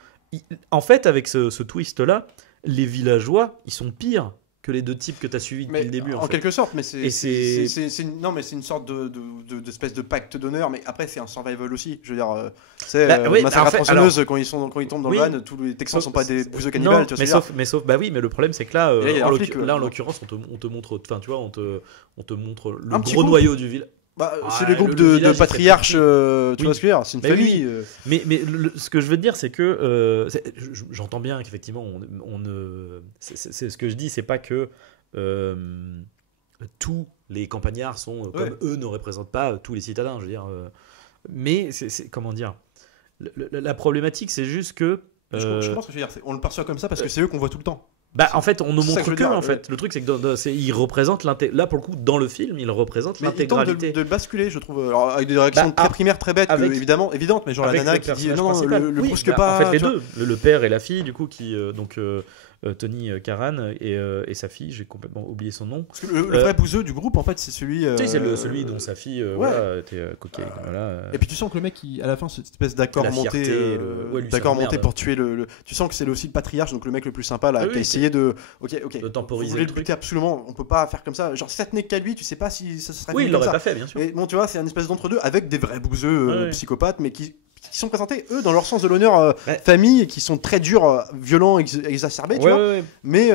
en fait, avec ce twist-là, les villageois, ils sont pires que les deux types que tu as suivis depuis le début. En fait. quelque sorte, mais Et non, mais c'est une sorte d'espèce de pacte d'honneur, mais après c'est un survival aussi. Je veux dire, oui, Massacre en fait, à tronçonneuse, quand ils tombent dans oui. le van, tous les Texans sont pas des bouseux Non, cannibales. Tu vois mais ce que je veux sauf, mais sauf, bah oui, mais le problème c'est que là, Et là, il y a un en, flic, là, en ouais. l'occurrence, on te montre, enfin tu vois, on te montre le Un petit gros groupe. noyau du village. Bah, Ah, c'est le groupe le de village, il patriarches, fait tu Oui. vois ce que je veux dire, c'est une Mais oui, famille. Mais ce que je veux te dire, c'est que j'entends bien qu'effectivement, c'est ce que je dis, c'est pas que tous les campagnards sont comme eux ne représentent pas tous les citadins. Je veux dire, mais c'est comment dire, la problématique, c'est juste que Je pense que je veux dire, on le perçoit comme ça parce que c'est eux qu'on voit tout le temps. bah, en fait, on ne C'est ça que montre je veux que, dire, en fait. Le truc, c'est que ils représentent là, pour le coup, dans le film, ils représentent Mais ils tentent l'intégralité. de le basculer, je trouve, alors, avec des réactions Bah, très primaires, très bêtes, avec- évidentes, mais genre la Avec nana le qui dit personnage non, principal. le Oui, brusque bah, pas. en fait, les tu vois. deux, le père et la fille, du coup, qui donc Tony Karan et sa fille, j'ai complètement oublié son nom. Parce que le vrai bouseux du groupe, en fait, c'est celui. Tu sais, c'est celui dont sa fille voilà, était cocaine. Voilà. Et puis tu sens que le mec, à la fin, cette espèce d'accord La monté, fierté, ouais, lui, d'accord ça monté m'emmerde. pour tuer tu sens que c'est aussi le patriarche, donc le mec le plus sympa là, Ah qui a oui, essayé de de vous temporiser voulez le le truc. buter absolument, on peut pas faire comme ça, genre si ça tenait qu'à lui, tu sais pas si ça serait Oui, fini il comme l'aurait ça. pas fait, bien sûr. Et bon, tu vois, c'est un espèce d'entre-deux avec des vrais bouseux Ouais. psychopathes, mais qui sont présentés eux dans leur sens de l'honneur Ouais. famille, et qui sont très durs, violents, exacerbés, tu Ouais, vois, ouais, ouais. mais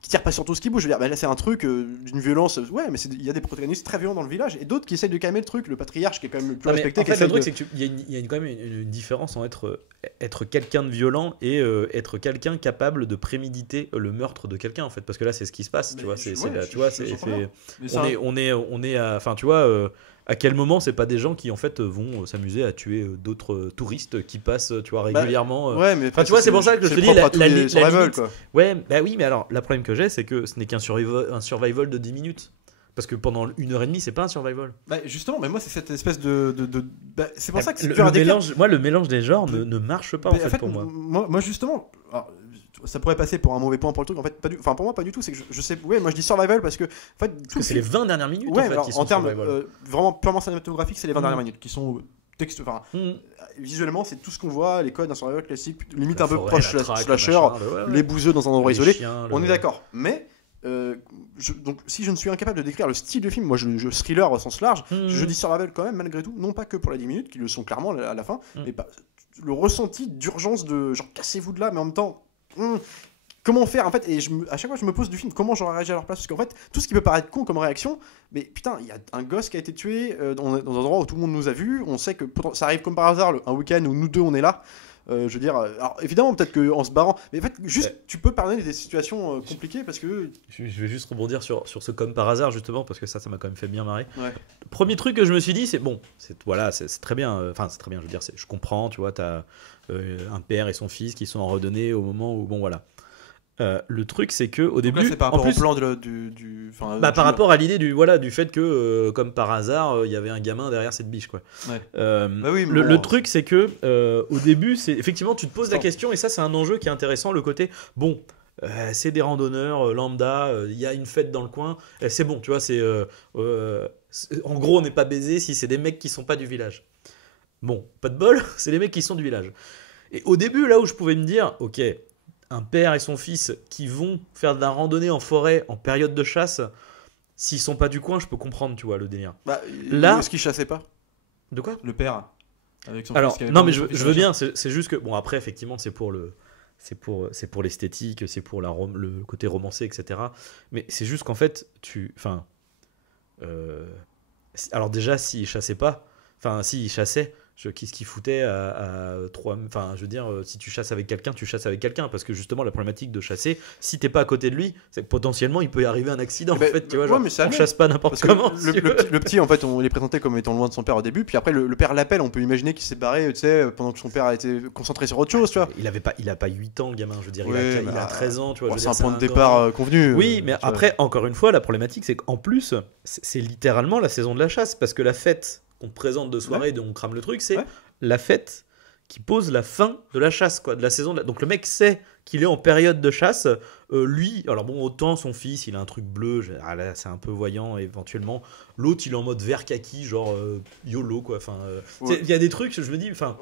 qui tirent pas sur tout ce qui bouge. Je veux dire, bah, là c'est un truc d'une violence, ouais, mais il y a des protagonistes très violents dans le village et d'autres qui essayent de calmer le truc, le patriarche qui est quand même le plus Non, mais respecté, en qui fait, le essaye truc, de- c'est qu'il y a quand même une différence entre être quelqu'un de violent et être quelqu'un capable de préméditer le meurtre de quelqu'un, en fait. Parce que là, c'est ce qui se passe, tu Mais vois. je- C'est ouais, là, je- tu vois, je- c'est- j'entends bien. Mais on est à, enfin, tu vois, à quel moment c'est pas des gens qui en fait vont s'amuser à tuer d'autres touristes qui passent, tu vois, régulièrement. Ouais, mais Enfin, tu vois, c'est pour ça que je te dis, propre à tous la les survival, limite- quoi. Ouais, bah oui, mais alors, le problème que j'ai, c'est que ce n'est qu'un un survival de 10 minutes. Parce que pendant 1h30, c'est pas un survival. Bah, justement, mais moi, c'est cette espèce de. Bah, c'est pour ça que c'est le dur à décrire. mélange, moi, le mélange des genres ne marche pas, en Mais fait, pour moi. moi justement, alors, ça pourrait passer pour un mauvais point pour le truc. En fait, enfin pour moi pas du tout. C'est que je sais, ouais, moi je dis survival parce que en fait, Parce que c'est les 20 dernières minutes, ouais, en fait, alors, qui sont en termes survival. vraiment purement cinématographiques, c'est les 20 Mm. dernières minutes qui sont enfin Mmh. visuellement, c'est tout ce qu'on voit, les codes d'un survival classique, limite La un peu forêt, proche la traque, slasher, le machin, les bouseux dans un endroit les isolé. chiens, On est d'accord, mais donc si je ne suis incapable de décrire le style de film, moi je thriller au sens large, Mmh. je dis survival quand même malgré tout, non pas que pour les 10 minutes qui le sont clairement à la fin, Mm. mais le ressenti d'urgence de genre cassez-vous de là, mais en même temps comment faire en fait, et à chaque fois je me pose du film comment j'aurais réagi à leur place, parce qu'en fait tout ce qui peut paraître con comme réaction, mais putain il y a un gosse qui a été tué dans un endroit où tout le monde nous a vus, on sait que ça arrive comme par hasard un week-end où nous deux on est là. Je veux dire, alors évidemment peut-être qu'en se barrant, mais en fait juste tu peux parler des situations compliquées parce que Je vais juste rebondir sur ce comme par hasard, justement, parce que ça m'a quand même fait bien marrer. ouais. Premier truc que je me suis dit, c'est bon, voilà, c'est très bien, enfin c'est très bien, je veux dire, je comprends, tu vois, t'as un père et son fils qui sont en redonnés au moment où, bon voilà. Le truc, c'est que au Donc début, là, c'est par en rapport plus, au plan du par rapport à l'idée du fait que comme par hasard, il y avait un gamin derrière cette biche, quoi. Ouais. Bah oui, mais le bon, truc, c'est que au début, c'est effectivement, tu te poses la Attends. question, et ça, c'est un enjeu qui est intéressant, le côté bon. C'est des randonneurs lambda, il y a une fête dans le coin, c'est bon, tu vois, en gros, on n'est pas baisé si c'est des mecs qui sont pas du village. Bon, pas de bol, c'est des mecs qui sont du village. Et au début, là où je pouvais me dire, ok, un père et son fils qui vont faire de la randonnée en forêt en période de chasse, s'ils sont pas du coin, je peux comprendre, tu vois, le délire. là Là- est-ce qu'il chassait pas De quoi? Le père avec son Alors, fils qui avait non, pas mais de je fils veux à bien, c'est juste que, bon, après, effectivement, c'est pour l'esthétique, c'est pour le côté romancé, etc. Mais c'est juste qu'en fait, alors déjà, s'il chassait pas, enfin, s'il chassait, qu'est-ce qu'il foutait à 3, enfin, je veux dire, si tu chasses avec quelqu'un, tu chasses avec quelqu'un, parce que justement, la problématique de chasser, si t'es pas à côté de lui, c'est que potentiellement, il peut y arriver un accident, Eh ben, en fait, tu vois, ouais, genre, mais ça on allait. chasse pas n'importe Parce que comment. le si tu veux. petit, en fait, on est présenté comme étant loin de son père au début, puis après le père l'appelle, on peut imaginer qu'il s'est barré, tu sais, pendant que son père a été concentré sur autre chose, tu vois. Il a pas 8 ans, le gamin, je veux dire, Ouais, il a 13 ans, tu vois. Bon, je c'est veux un dire, point de grand. départ convenu. Oui, mais tu vois. après, encore une fois, la problématique, c'est qu'en plus, c'est littéralement la saison de la chasse, parce que la fête qu'on te présente de soirée, dont on crame le truc, c'est Ouais. la fête qui pose la fin de la chasse, quoi, de la saison. Donc le mec sait qu'il est en période de chasse. Lui, alors bon, autant son fils, il a un truc bleu, là, c'est un peu voyant éventuellement. L'autre, il est en mode vert kaki, genre YOLO, quoi. Enfin, Ouais. il y a des trucs, je me dis, enfin.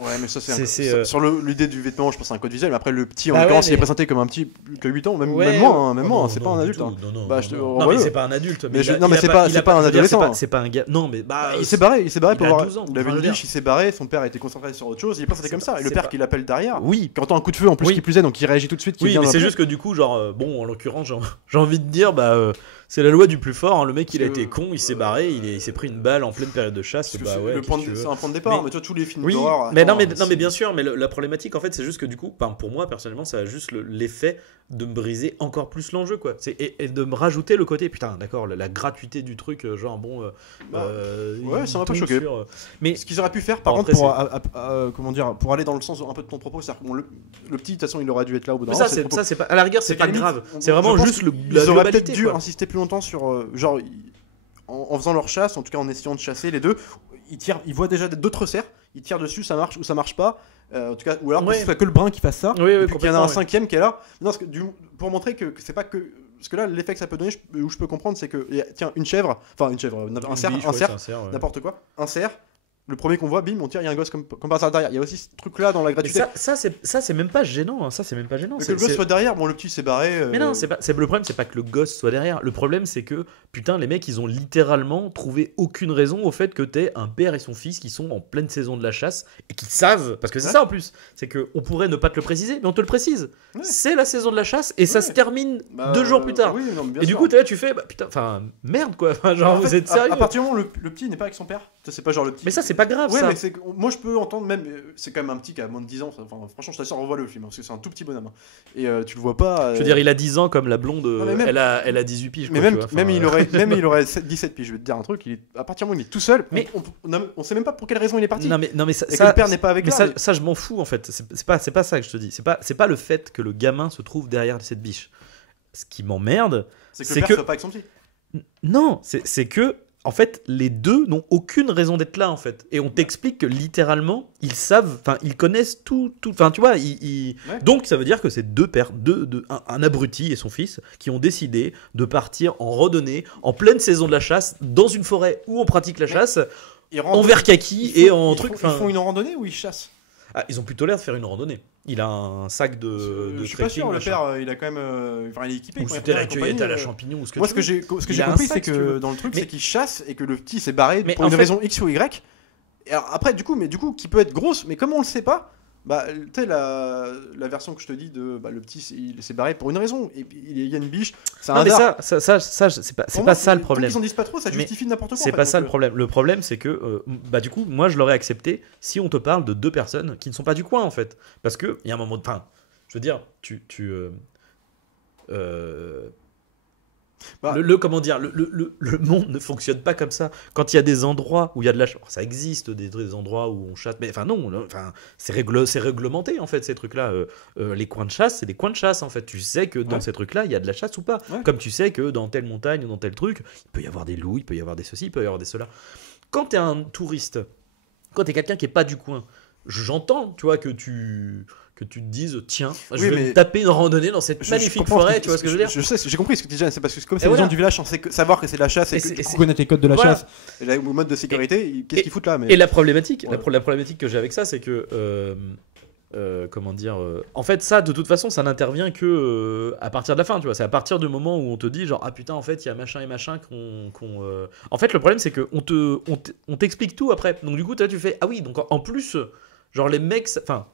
Ouais, mais ça, C'est, sur l'idée du vêtement, je pense que c'est un code visuel. Mais après, le petit, en Bah l'occurrence, ouais, il est mais- présenté comme un petit que 8 ans, même Ouais, moi, hein, même oh moi, non, c'est non, pas un du adulte. tout, hein. Non, Bah, je te- non, voilà. mais c'est pas un adulte. Mais il a- non, mais il a c'est pas un je veux dire, adolescent. C'est pas un gars. Non, mais bah. Il s'est barré pour a voir. 12 ans. Il avait Enfin, une je veux dire, biche, il s'est barré, son père était concentré sur autre chose, il est présenté C'est comme pas- ça. Et le c'est père pas- qui l'appelle derrière, Oui. quand entend un coup de feu en plus Oui. qui plus est, donc il réagit tout de suite. qu'il Oui, vient mais d'un c'est peu. juste que du coup, genre, bon, en l'occurrence, j'ai envie de dire, bah, c'est la loi du plus fort. Hein. Le mec, il a Parce que, été con, il s'est barré, il s'est pris une balle en pleine période de chasse. Parce que Bah c'est ouais, le qu'est-ce point que tu veux. c'est un point de départ, Mais- mais toi, tous les films Oui, d'horreur. mais non, attends, mais bien sûr, mais la problématique en fait, c'est juste que du coup, pour moi personnellement, ça a juste l'effet de me briser encore plus l'enjeu, quoi. Et de me rajouter le côté, putain, d'accord, la gratuité du truc, genre bon. ouais, ça m'a pas il tombe choqué. sur, mais Ce qu'ils auraient pu faire, par Bon, contre, après, comment dire, pour aller dans le sens un peu de ton propos, c'est-à-dire que le petit, de toute façon, il aurait dû être là au bout d'un mais moment. ça, c'est pas. À la rigueur, c'est qu'à pas la limite, grave. on- C'est vraiment je pense juste qu'ils la auraient globalité. peut-être dû quoi. insister plus longtemps sur, genre, en faisant leur chasse, en tout cas en essayant de chasser les deux, ils voient déjà d'autres cerfs, ils tirent dessus, ça marche ou ça marche pas. En tout cas, ou alors que Ouais. ce soit que le brun qui fasse ça, Oui, oui, et puis qu'il y en a un complètement, cinquième qui est là. Non, parce que, pour montrer que c'est pas que. Parce que là, l'effet que ça peut donner, où je peux comprendre, c'est que, tiens, un cerf, un cerf, Biche, un ouais, cerf, c'est un cerf, ouais. n'importe quoi, un cerf. Le premier qu'on voit, bim, on tire, il y a un gosse comme par hasard derrière. Il y a aussi ce truc-là dans la Mais gratuité. ça, c'est même pas gênant. Hein. Ça, c'est même pas gênant. Mais que C'est- le gosse c'est- soit derrière, bon, le petit s'est barré. Mais non, le problème, c'est pas que le gosse soit derrière. Le problème, c'est que, putain, les mecs, ils ont littéralement trouvé aucune raison au fait que t'aies un père et son fils qui sont en pleine saison de la chasse et qui savent, parce que c'est Ouais. ça en plus, c'est que on pourrait ne pas te le préciser, mais on te le précise. Ouais. C'est la saison de la chasse et ça Ouais. se termine Bah, 2 jours plus tard. oui, non, mais bien Et du sûr. coup, t'es là, tu fais, bah putain, enfin, merde quoi. Enfin, genre, En fait, vous êtes sérieux. à partir du moment où le petit n'est pas avec son père, c'est pas genre le petit. Mais ça, c'est pas grave, Ouais, ça. mais moi je peux entendre même. C'est quand même un petit qui a moins de 10 ans. Enfin, franchement, je t'assure, revois le film hein, parce que c'est un tout petit bonhomme. Hein. Et tu le vois pas. Je veux dire, il a 10 ans comme la blonde, mais même- elle a 18 piges. Mais quoi, même, tu vois, même, enfin, il aurait 17 puis je vais te dire un truc, à partir du moment où il est tout seul, Mais- on sait même pas pour quelle raison il est parti. Non mais et que le père n'est pas avec mais là. ça je m'en fous en fait. C'est pas ça que je te dis. C'est pas le fait que le gamin se trouve derrière cette biche. Ce qui m'emmerde, c'est que c'est le père que- soit pas avec son petit. non, c'est que en fait les deux n'ont aucune raison d'être là en fait. Et on t'explique que littéralement ils savent, enfin ils connaissent tout. Enfin tu vois, Ouais. donc ça veut dire que c'est deux pères, un abruti et son fils qui ont décidé de partir en randonnée en pleine saison de la chasse dans une forêt où on pratique la chasse Ils en vert kaki et en truc. Ils font une randonnée ou ils chassent Ah, ils ont plutôt l'air de faire une randonnée. Il a un sac de Je suis pas sûr, le machin. père il a quand même. Enfin, il est équipé. Ou quoi, c'était il a la la cueillette compagnie, à la champignon ou ce que Moi, tu ce que veux. j'ai Il a un compris, sac, c'est si tu veux. que dans le truc, Mais- c'est qu'il chasse et que le petit s'est barré Mais pour en une fait- raison X ou Y. Et alors, après, du coup, qui peut être grosse, mais comme on le sait pas, bah, tu sais, la version que je te dis de bah, le petit, il s'est barré pour une raison. Et puis, il y a une biche, c'est un Non mais hasard. ça c'est Pour pas moi, ça le tant problème. qu'ils en disent pas trop, ça Mais justifie n'importe quoi. C'est en fait, pas ça donc, le problème. Le problème c'est que bah du coup moi je l'aurais accepté si on te parle de deux personnes qui ne sont pas du coin en fait. Parce que il y a un moment de enfin je veux dire Bah- comment dire le monde ne fonctionne pas comme ça. Quand il y a des endroits où il y a de la chasse, ça existe des endroits où on chasse, mais enfin non, enfin c'est réglementé en fait ces trucs-là. Les coins de chasse, c'est des coins de chasse en fait. Tu sais que dans Ouais. ces trucs-là, il y a de la chasse ou pas. Ouais. Comme tu sais que dans telle montagne ou dans tel truc, il peut y avoir des loups, il peut y avoir des ceci, il peut y avoir des cela. Quand t'es un touriste, quand t'es quelqu'un qui est pas du coin, j'entends, tu vois, que tu te dises tiens, je Oui, vais mais- me taper une randonnée dans cette je magnifique comprends forêt, tu vois ce que je veux dire. Je sais, j'ai compris ce que tu disais, c'est parce que comme c'est Et les voilà. gens du village, savoir que c'est de la chasse et Et que c'est- du et coup c'est- connaître les codes de la Voilà. chasse et là, au mode de sécurité, qu'est-ce qu'ils foutent là mais... Et la problématique, Ouais. la problématique que j'ai avec ça, c'est que comment dire, en fait ça de toute façon ça n'intervient que à partir de la fin, tu vois. C'est à partir du moment où on te dit genre ah putain en fait il y a machin et machin en fait le problème c'est que on t'explique tout après. Donc du coup toi tu fais ah oui donc en plus genre les mecs enfin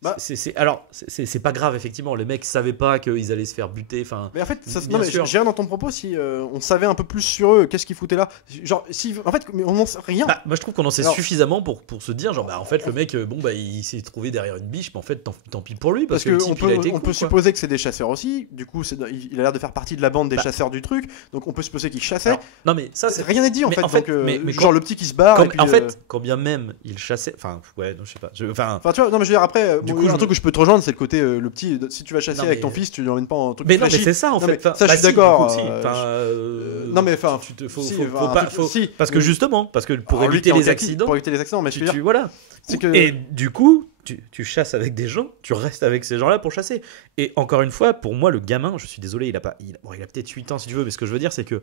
Bah- c'est pas grave effectivement, les mecs savaient pas qu'ils allaient se faire buter, enfin Mais en fait, ça, Bien non, mais sûr. j'ai rien dans ton propos si on savait un peu plus sur eux, qu'est-ce qu'ils foutaient là. Genre, si, en fait, mais on n'en sait rien. bah, moi je trouve qu'on en sait Alors- suffisamment pour se dire genre bah en fait le mec bon bah il s'est trouvé derrière une biche mais en fait tant pis pour lui parce, Parce que le qu'on type il a été on cool, peut quoi. supposer que c'est des chasseurs aussi. Du coup, il a l'air de faire partie de la bande des Bah. chasseurs du truc. Donc, on peut supposer qu'il chassait. Alors, non mais ça c'est Rien n'est dit en mais fait. en fait, Donc, mais genre quand- le petit qui se barre. et puis, en fait quand bien même il chassait enfin ouais non je sais pas enfin Enfin, tu vois, non, mais je veux dire, après, Du bon, coup, un je truc où je peux te rejoindre, c'est le côté le petit. Si tu vas chasser Non, avec mais- ton fils, tu l'emmènes pas en truc mais non mais flashy. c'est ça en Non, fait mais Enfin, ça, je bah, suis si, d'accord, du coup, si. euh, Enfin, non, mais enfin, tu te faut, si, faut, enfin, faut un pas truc- faut- si, parce que mais- justement parce que pour Alors, lui qui éviter est en les kaki, accidents Pour éviter les accidents, mais je veux dire, voilà c'est que. et du coup tu chasses avec des gens, tu restes avec ces gens-là pour chasser. Et encore une fois, pour moi, le gamin, je suis désolé, il a peut-être 8 ans si tu veux, mais ce que je veux dire, c'est que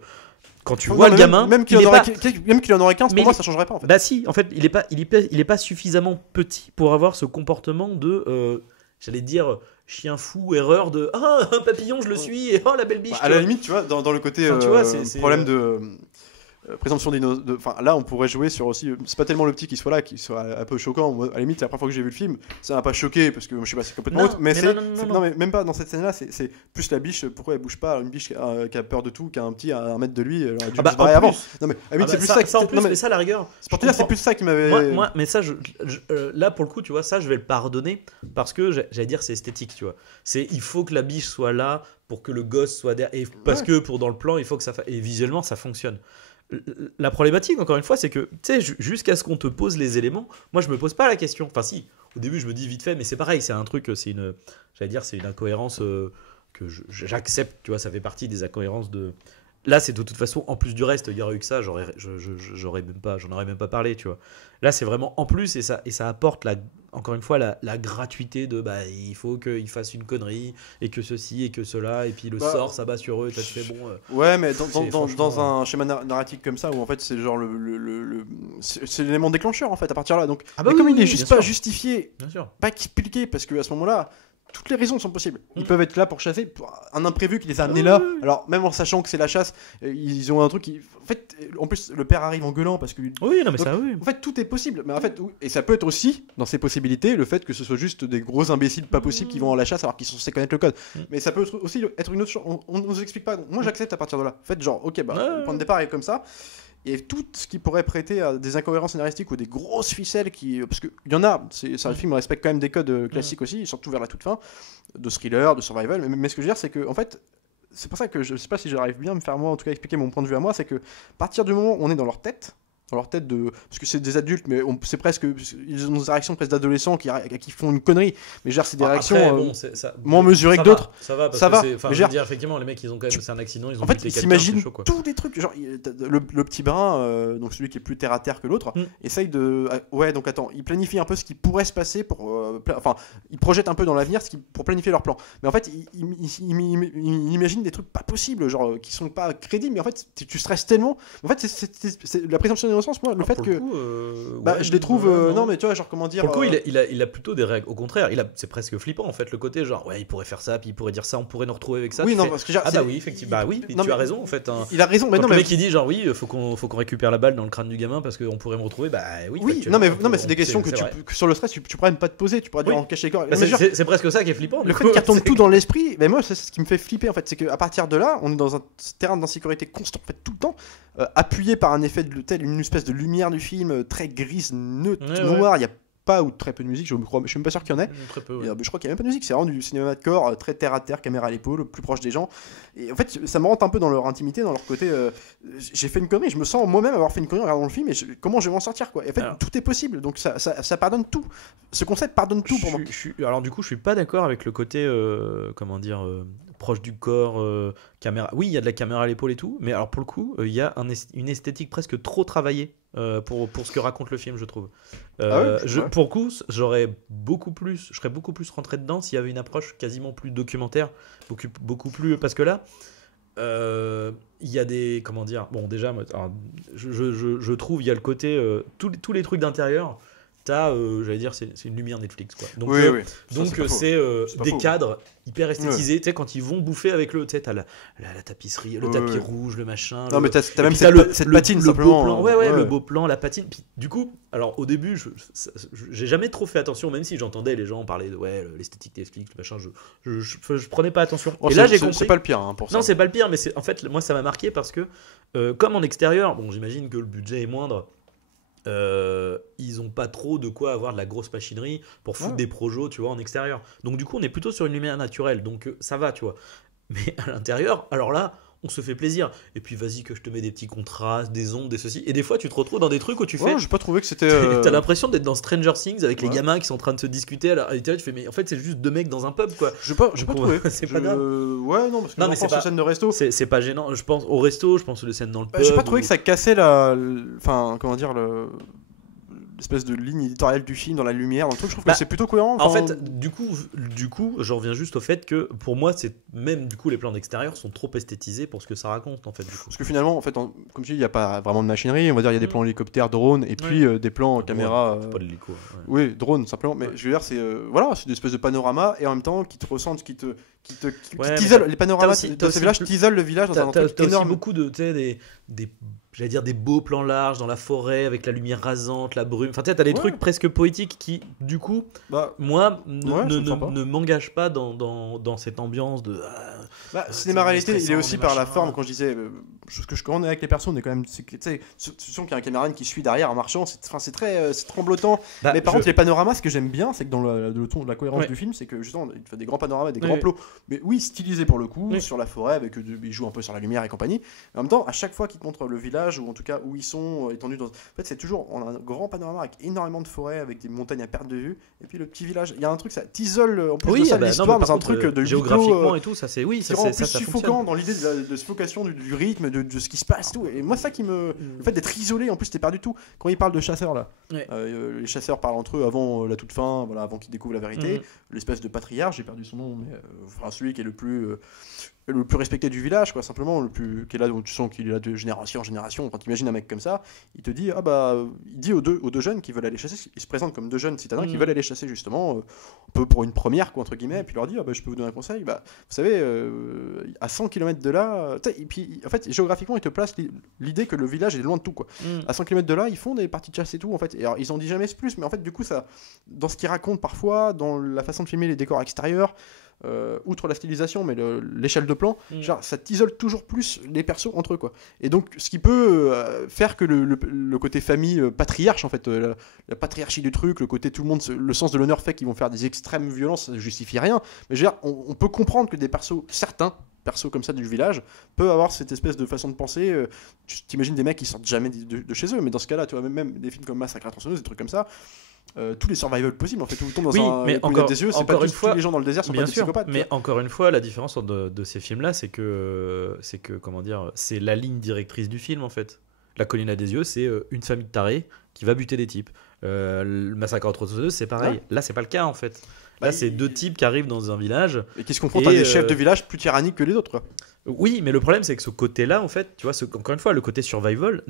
quand tu vois le gamin, même qu'il en aurait 15, pour moi, ça changerait pas en fait. Bah si, en fait, il est pas suffisamment petit pour avoir ce comportement de, j'allais dire, chien fou, erreur de un papillon, je le suis, et la belle biche. À la limite, tu vois, dans le côté Enfin, tu vois, c'est problème de présomption d'innocence. Enfin, là, on pourrait jouer sur aussi. C'est pas tellement le petit qui soit là, qui soit un peu choquant. Moi, à la limite, c'est la première fois que j'ai vu le film, ça m'a pas choqué parce que je sais pas, c'est complètement autre. Mais non, mais même pas dans cette scène-là. C'est plus la biche. Pourquoi elle bouge pas? Une biche qui a peur de tout, qui a un petit à 1 mètre de lui. Elle aurait dû se barrer avant. Non mais à la limite, c'est plus ça. En plus, mais ça, la rigueur. C'est plus ça qui m'avait. Moi, mais ça, là pour le coup, tu vois, ça, je vais le pardonner parce que j'allais dire, c'est esthétique, tu vois. Il faut que la biche soit là pour que le gosse soit derrière, et parce que pour dans le plan, il faut que ça et visuellement ça fonctionne. La problématique, encore une fois, c'est que tu sais, jusqu'à ce qu'on te pose les éléments, moi je me pose pas la question. Enfin, si, au début je me dis vite fait, mais c'est pareil, c'est un truc, c'est une incohérence que j'accepte, tu vois, ça fait partie des incohérences de. Là, c'est de toute façon, en plus du reste, il y aurait eu que ça, j'en aurais même pas parlé, tu vois. Là, c'est vraiment en plus, et ça apporte, encore une fois, la gratuité de il faut qu'ils fassent une connerie, et que ceci, et que cela, et puis le sort, ça bat sur eux, et ça te fait bon. Ouais, mais dans un schéma narratif comme ça, où en fait, c'est genre c'est l'élément déclencheur, en fait, à partir de là. Donc, mais comme il est juste pas justifié, pas expliqué, parce qu'à ce moment-là, toutes les raisons sont possibles. Ils peuvent être là pour chasser. Un imprévu qui les a amenés là. Alors, même en sachant que c'est la chasse, ils ont un truc qui. En fait, en plus, le père arrive en gueulant parce que. Oui, non, mais ça, oui. En fait, tout est possible. Mais en fait, et ça peut être aussi, dans ces possibilités, le fait que ce soit juste des gros imbéciles pas possibles qui vont à la chasse alors qu'ils sont censés connaître le code. Mais ça peut aussi être une autre chose. On nous explique pas. Donc, moi, j'accepte à partir de là. En fait, genre, ok, le point de départ est comme ça. Et tout ce qui pourrait prêter à des incohérences scénaristiques ou des grosses ficelles parce qu'il y en a, le film respecte quand même des codes classiques aussi, surtout vers la toute fin, de thriller, de survival, mais ce que je veux dire c'est que en fait, c'est pour ça que je sais pas si j'arrive bien à me faire moi, en tout cas expliquer mon point de vue à moi, c'est que à partir du moment où on est dans leur tête parce que c'est des adultes, mais c'est presque, ils ont des réactions presque d'adolescents qui font une connerie, mais genre c'est des réactions moins mesurées que d'autres. Ça va, je veux dire, effectivement, les mecs ils ont quand même, c'est un accident, ils ont buté quelqu'un. En fait, ils s'imaginent tous des trucs, genre le petit brin, donc celui qui est plus terre à terre que l'autre, essaye de, donc attends, il planifie un peu ce qui pourrait se passer pour, il projette un peu dans l'avenir pour planifier leur plan, mais en fait il imagine des trucs pas possibles, genre qui sont pas crédibles, mais en fait tu stresses tellement, en fait c'est la présomption d'innocence, moi, le fait que je les trouve non mais tu vois, genre comment dire, pour le coup il a plutôt des règles, au contraire, c'est presque flippant en fait, le côté genre il pourrait faire ça, puis il pourrait dire ça, on pourrait nous retrouver avec ça. Oui, non, parce que oui, effectivement, tu as raison en fait, il a raison, mais non, le mec qui dit genre faut qu'on récupère la balle dans le crâne du gamin parce qu'on pourrait me retrouver, non mais c'est des questions que sur le stress tu pourrais ne pas te poser, tu pourrais dire en cacher les corps. C'est presque ça qui est flippant, le fait qu'il retombe tout dans l'esprit, mais moi c'est ce qui me fait flipper en fait, c'est qu'à partir de là on est dans un terrain d'insécurité constant en fait tout le temps, appuyé par un effet de une espèce de lumière du film très grise, neutre, noire, il y a pas ou très peu de musique, je suis même pas sûr qu'il y en ait. Très peu, je crois qu'il y a même pas de musique, c'est vraiment du cinéma de corps, très terre à terre, caméra à l'épaule, plus proche des gens. Et en fait, ça me rentre un peu dans leur intimité, dans leur côté. J'ai fait une connerie, je me sens moi-même avoir fait une connerie en regardant le film, et comment je vais m'en sortir quoi. Et en fait, tout est possible, donc ça pardonne tout. Ce concept pardonne tout pour moi. Alors du coup, je suis pas d'accord avec le côté, proche du corps, caméra. Oui, il y a de la caméra à l'épaule et tout, mais alors pour le coup, il y a une esthétique presque trop travaillée pour ce que raconte le film, je trouve. Pour le coup, je serais beaucoup plus rentré dedans s'il y avait une approche quasiment plus documentaire, beaucoup plus, parce que là, il y a des, comment dire, bon déjà, je trouve il y a le côté tous les trucs d'intérieur. J'allais dire, c'est une lumière Netflix quoi. Donc c'est des cadres hyper esthétisés. Tu sais, quand ils vont bouffer avec tu sais, t'as la tapisserie, le tapis rouge, le machin. Non mais t'as même cette patine simplement. Beau plan, le beau plan, la patine. Puis, du coup, alors au début, j'ai jamais trop fait attention, même si j'entendais les gens parler de l'esthétique Netflix, le machin. Je prenais pas attention. Et là j'ai compris. C'est pas le pire pour ça. Non, c'est pas le pire, mais en fait moi ça m'a marqué parce que comme en extérieur, bon j'imagine que le budget est moindre. Ils ont pas trop de quoi avoir de la grosse machinerie pour foutre des projos, tu vois, en extérieur. Donc du coup, on est plutôt sur une lumière naturelle, donc ça va, tu vois. Mais à l'intérieur, alors là, on se fait plaisir. Et puis vas-y que je te mets des petits contrastes, des ombres, des ceci. Et des fois, tu te retrouves dans des trucs où tu fais. J'ai pas trouvé que c'était. T'as l'impression d'être dans Stranger Things avec les gamins qui sont en train de se discuter. Et tu fais, mais en fait, c'est juste deux mecs dans un pub, quoi. J'ai pas trouvé. C'est pas grave. Ouais, non, parce que je pense aux scènes de resto. C'est pas gênant. Je pense au resto, je pense aux scènes dans le pub. J'ai pas trouvé que ça cassait enfin, comment dire, l'espèce de ligne éditoriale du film, dans la lumière, dans le truc. Je trouve Bah, que c'est plutôt cohérent. En Enfin, fait, du coup, j'en reviens juste au fait que pour moi, c'est même du coup les plans d'extérieur sont trop esthétisés pour ce que ça raconte en fait. Du coup. parce que finalement, en fait, comme je dis, il n'y a pas vraiment de machinerie. On va dire, il y a des plans hélicoptères, drones, et puis des plans caméra. C'est pas de l'hélico. Ouais. Oui, drone simplement. Mais je veux dire, c'est voilà, c'est une espèce de panorama et en même temps qui te ressentent, qui Ouais, t'isolent. mais Les panoramas aussi- de t'as ce aussi village plus- t'isolent le village dans un T'as truc aussi énorme. beaucoup de, tu sais, j'allais dire des beaux plans larges dans la forêt avec la lumière rasante, la brume. Enfin, tu sais, t'as des Ouais. trucs presque poétiques qui, du coup, Bah, moi, Ouais, ça me semble pas. ne m'engagent pas dans cette ambiance de. cinéma réalité, il est stressant, aussi des par la machins. forme. Quand je disais, ce que je commande avec les personnes, on est quand même, tu sais, tu sens qu'il y a un caméraman qui suit derrière en marchant. C'est très c'est tremblotant. Bah, Mais par contre, les panoramas, ce que j'aime bien, c'est que dans le ton, la cohérence Ouais. du film, c'est que justement, il fait des grands panoramas, des Ouais. grands plots. Mais oui, stylisés pour le coup, Oui. sur la forêt, avec il joue un peu sur la lumière et compagnie. Mais en même temps, à chaque fois qu'il te montre le village, ou en tout cas où ils sont étendus dans. En fait, c'est toujours on a un grand panorama avec énormément de forêt, avec des montagnes à perte de vue, et puis le petit village. Il y a un truc, ça t'isole en plus oui, de ça, bah, non, l'histoire mais dans par un contre, truc de huis clos, géographiquement et tout, ça c'est oui, qui ça rend c'est en plus ça suffocant fonctionne. dans l'idée de suffocation du rythme, de ce qui se passe, tout. Et moi, ça qui me. Le fait d'être isolé, en plus, t'es perdu tout. Quand ils parlent de chasseurs, là, Ouais. les chasseurs parlent entre eux avant la toute fin, voilà, avant qu'ils découvrent la vérité. Mhm. L'espèce de patriarche, j'ai perdu son nom, mais enfin, celui qui est le plus respecté du village, quoi, simplement, qui est là, où tu sens qu'il est là de génération en génération. Quand tu imagines un mec comme ça, il te dit, il dit aux deux jeunes qui veulent aller chasser, ils se présentent comme deux jeunes citadins qui veulent aller chasser, justement, un peu pour une première, quoi, entre guillemets, et puis il leur dit, je peux vous donner un conseil, vous savez, à 100 km de là, et puis, en fait, géographiquement, il te place l'idée que le village est loin de tout, quoi. À 100 km de là, ils font des parties de chasse et tout, en fait. Et alors, ils en disent jamais plus, mais en fait, du coup, ça, dans ce qu'ils racontent parfois, dans la façon de filmer les décors extérieurs, outre la stylisation, mais l'échelle de plan, genre, ça t'isole toujours plus les persos entre eux, quoi. Et donc, ce qui peut faire que le côté famille patriarche, en fait, la patriarchie du truc, le côté tout le monde, le sens de l'honneur fait qu'ils vont faire des extrêmes violences, ça justifie rien. Mais je veux dire, on peut comprendre que des certains persos comme ça du village peuvent avoir cette espèce de façon de penser. Tu t'imagines des mecs qui sortent jamais de chez eux, mais dans ce cas-là, tu vois, même des films comme Massacre à la tronçonneuse, des trucs comme ça. Tous les survival possibles, en fait, où on tombe dans mais un encore des yeux, c'est encore pas une fois, tous les gens dans le désert sont bien pas des sûr, psychopathes. mais encore une fois, la différence de ces films-là, c'est que comment dire, c'est la ligne directrice du film en fait. La colline à des yeux, c'est une famille de tarés qui va buter des types. Le Massacre à la tronçonneuse, c'est pareil. Ouais. Là, c'est pas le cas en fait. Là, c'est deux types qui arrivent dans un village. Et qui se confrontent à des chefs de village plus tyranniques que les autres, quoi. Oui, mais le problème, c'est que ce côté-là, en fait, tu vois, encore une fois, le côté survival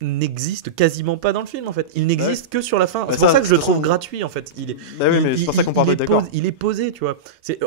n'existe quasiment pas dans le film en fait. Il n'existe que sur la fin. C'est pour ça que je le trouve gratuit en fait. Il est, oui, mais c'est pour ça qu'on parle d'accord. Il est posé, tu vois.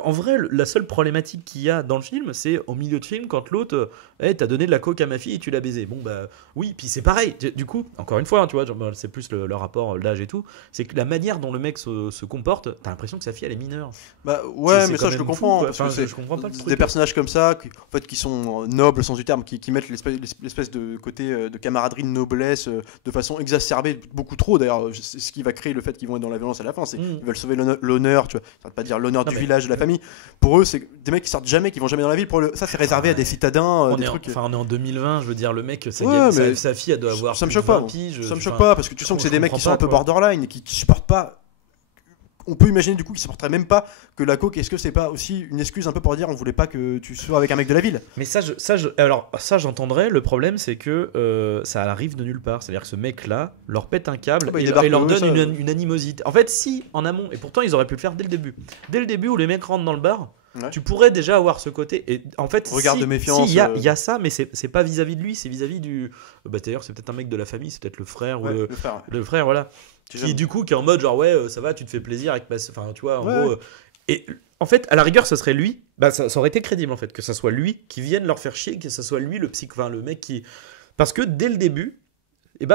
En vrai, la seule problématique qu'il y a dans le film, c'est au milieu de film quand l'autre, t'as donné de la coke à ma fille et tu l'as baisé. Bon bah oui, puis c'est pareil. Du coup, encore une fois, hein, tu vois, c'est plus le rapport d'âge et tout. C'est que la manière dont le mec se comporte, t'as l'impression que sa fille elle est mineure. Ouais, C'est mais quand ça je même le comprends. fou, Parce quoi. que Enfin, je comprends pas le truc. des personnages comme ça, en fait, qui sont nobles sans du terme, qui mettent l'espèce de côté de camaraderie, de noblesse, de façon exacerbée, beaucoup trop d'ailleurs. C'est ce qui va créer le fait qu'ils vont être dans la violence à la fin. Ils veulent sauver l'honneur, tu vois. Ça veut pas dire l'honneur du village, de la famille. Pour eux, c'est des mecs qui sortent jamais, qui vont jamais dans la ville. Ça, c'est réservé à des citadins. On est en 2020, je veux dire, le mec, sa fille, elle doit avoir. Ça me plus choque de pas. 20 piges, Ça me choque pas parce que tu sens que c'est des mecs qui sont un peu borderline et qui supportent pas. On peut imaginer du coup qu'ils supporteraient même pas que la coke. Est-ce que c'est pas aussi une excuse un peu pour dire on voulait pas que tu sois avec un mec de la ville? Mais ça j'entendrais. Le problème c'est que ça arrive de nulle part. C'est-à-dire que ce mec-là leur pète un câble et leur donne une animosité. En fait, si en amont, et pourtant ils auraient pu le faire dès le début. Dès le début où les mecs rentrent dans le bar. Ouais. Tu pourrais déjà avoir ce côté. Et en fait, regard de méfiance. Il y a ça, mais c'est pas vis-à-vis de lui, c'est vis-à-vis du. D'ailleurs, c'est peut-être un mec de la famille, c'est peut-être le frère ou le frère, voilà. Qui du coup qui est en mode genre ça va, tu te fais plaisir avec enfin tu vois en gros. Et en fait, à la rigueur, ce serait lui. Ça aurait été crédible en fait que ça soit lui qui vienne leur faire chier, que ça soit lui le le mec qui. Parce que dès le début.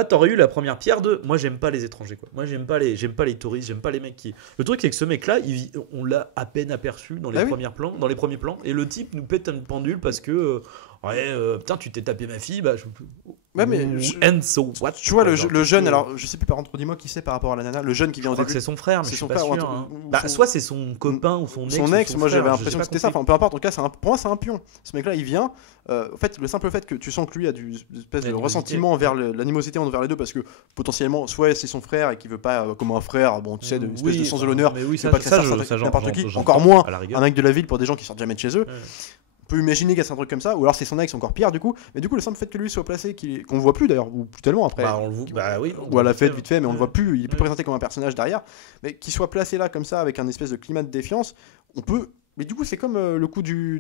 T'aurais eu la première pierre de moi j'aime pas les étrangers quoi. Moi j'aime pas les touristes, j'aime pas les mecs qui. Le truc c'est que ce mec là, on l'a à peine aperçu dans les premiers plans et le type nous pète une pendule parce que putain tu t'es tapé ma fille and so what. Tu vois le jeune alors je sais plus par contre dis-moi qui c'est par rapport à la nana, le jeune qui vient au début. C'est son frère mais je suis pas sûr. Soit c'est son copain ou son ex. Son ex, moi j'avais l'impression que c'était ça. Enfin peu importe, en tout cas pour moi c'est un pion. Ce mec là il vient. En fait le simple fait que tu sens que lui a du espèce de ressentiment envers l'animosité envers les deux parce que potentiellement soit c'est son frère et qui veut pas comme un frère tu sais de espèce de sens de l'honneur, mais oui, pas que ça n'importe qui, encore moins un mec de la ville pour des gens qui sortent jamais de chez eux. peut imaginer qu'il y a un truc comme ça, ou alors c'est son ex, encore pire du coup. Mais du coup, le simple fait que lui soit placé, qu'on voit plus d'ailleurs, ou plus tellement après. Bah, on le voit. Bah oui. Ou à la fête vite fait, mais on le voit plus. Il est plus Ouais. présenté comme un personnage derrière. Mais qu'il soit placé là comme ça, avec un espèce de climat de défiance, on peut. Mais du coup, c'est comme le coup du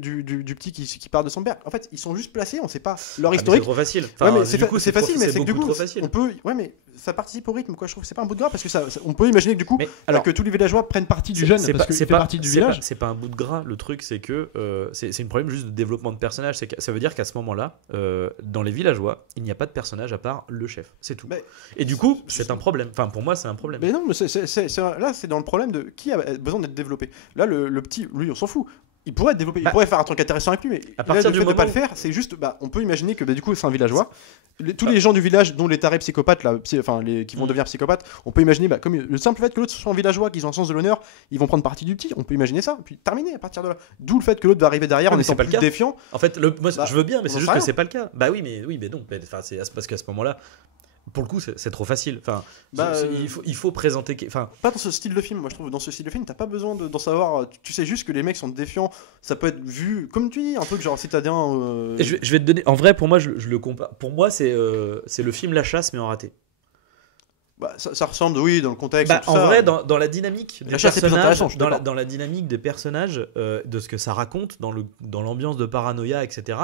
petit qui part de son père. En fait, ils sont juste placés, on sait pas leur Ah, mais historique. c'est trop facile. Ouais, mais du coup, c'est facile, mais c'est que du beaucoup coup, trop facile. on peut. Ouais, mais ça participe au rythme, quoi. Je trouve que c'est pas un bout de gras parce que on peut imaginer que du coup, Mais alors, que tous les villageois prennent partie du c'est- jeune c'est parce pas- qu'il c'est fait pas- partie du c'est pas- village. C'est pas un bout de gras. Le truc, c'est que c'est une problème juste de développement de personnage. C'est que ça veut dire qu'à ce moment-là, dans les villageois, il n'y a pas de personnage à part le chef. C'est tout. Mais- Et du coup, c'est un problème. Enfin, pour moi, c'est un problème. Mais non, mais là, c'est dans le problème de qui a besoin d'être développé. Là, le petit, lui, on s'en fout. Il pourrait être développé, il Bah, pourrait faire un truc intéressant avec lui, mais à partir là, du le fait de pas moment le faire, c'est juste, on peut imaginer que du coup, c'est un villageois. Tous les gens du village, dont les tarés psychopathes, là, qui vont devenir psychopathes, on peut imaginer, comme le simple fait que l'autre soit un villageois, qu'ils ont un sens de l'honneur, ils vont prendre parti du petit. On peut imaginer ça, puis terminer à partir de là. D'où le fait que l'autre va arriver derrière Ouais, en mais c'est étant pas le plus cas. défiant. En fait, moi, Bah, je veux bien, mais on c'est en juste sait que rien. c'est pas le cas. Bah oui, mais non. Enfin, c'est parce qu'à ce moment-là, pour le coup, c'est trop facile. Enfin, Bah, il faut présenter. Enfin, Pas dans ce style de film, moi je trouve. Dans ce style de film, t'as pas besoin d'en savoir. Tu sais juste que les mecs sont défiants. Ça peut être vu, comme tu dis, un truc genre citadin. je vais te donner. En vrai, pour moi, je le compare. Pour moi, c'est le film La Chasse, mais en raté. Ça ressemble, oui, dans le contexte. Bah, tout en ça. vrai, dans la dynamique des La Chasse est plus personnages, intéressant, je suis d'accord. dans la dynamique des personnages, de ce que ça raconte, dans l'ambiance de paranoïa, etc.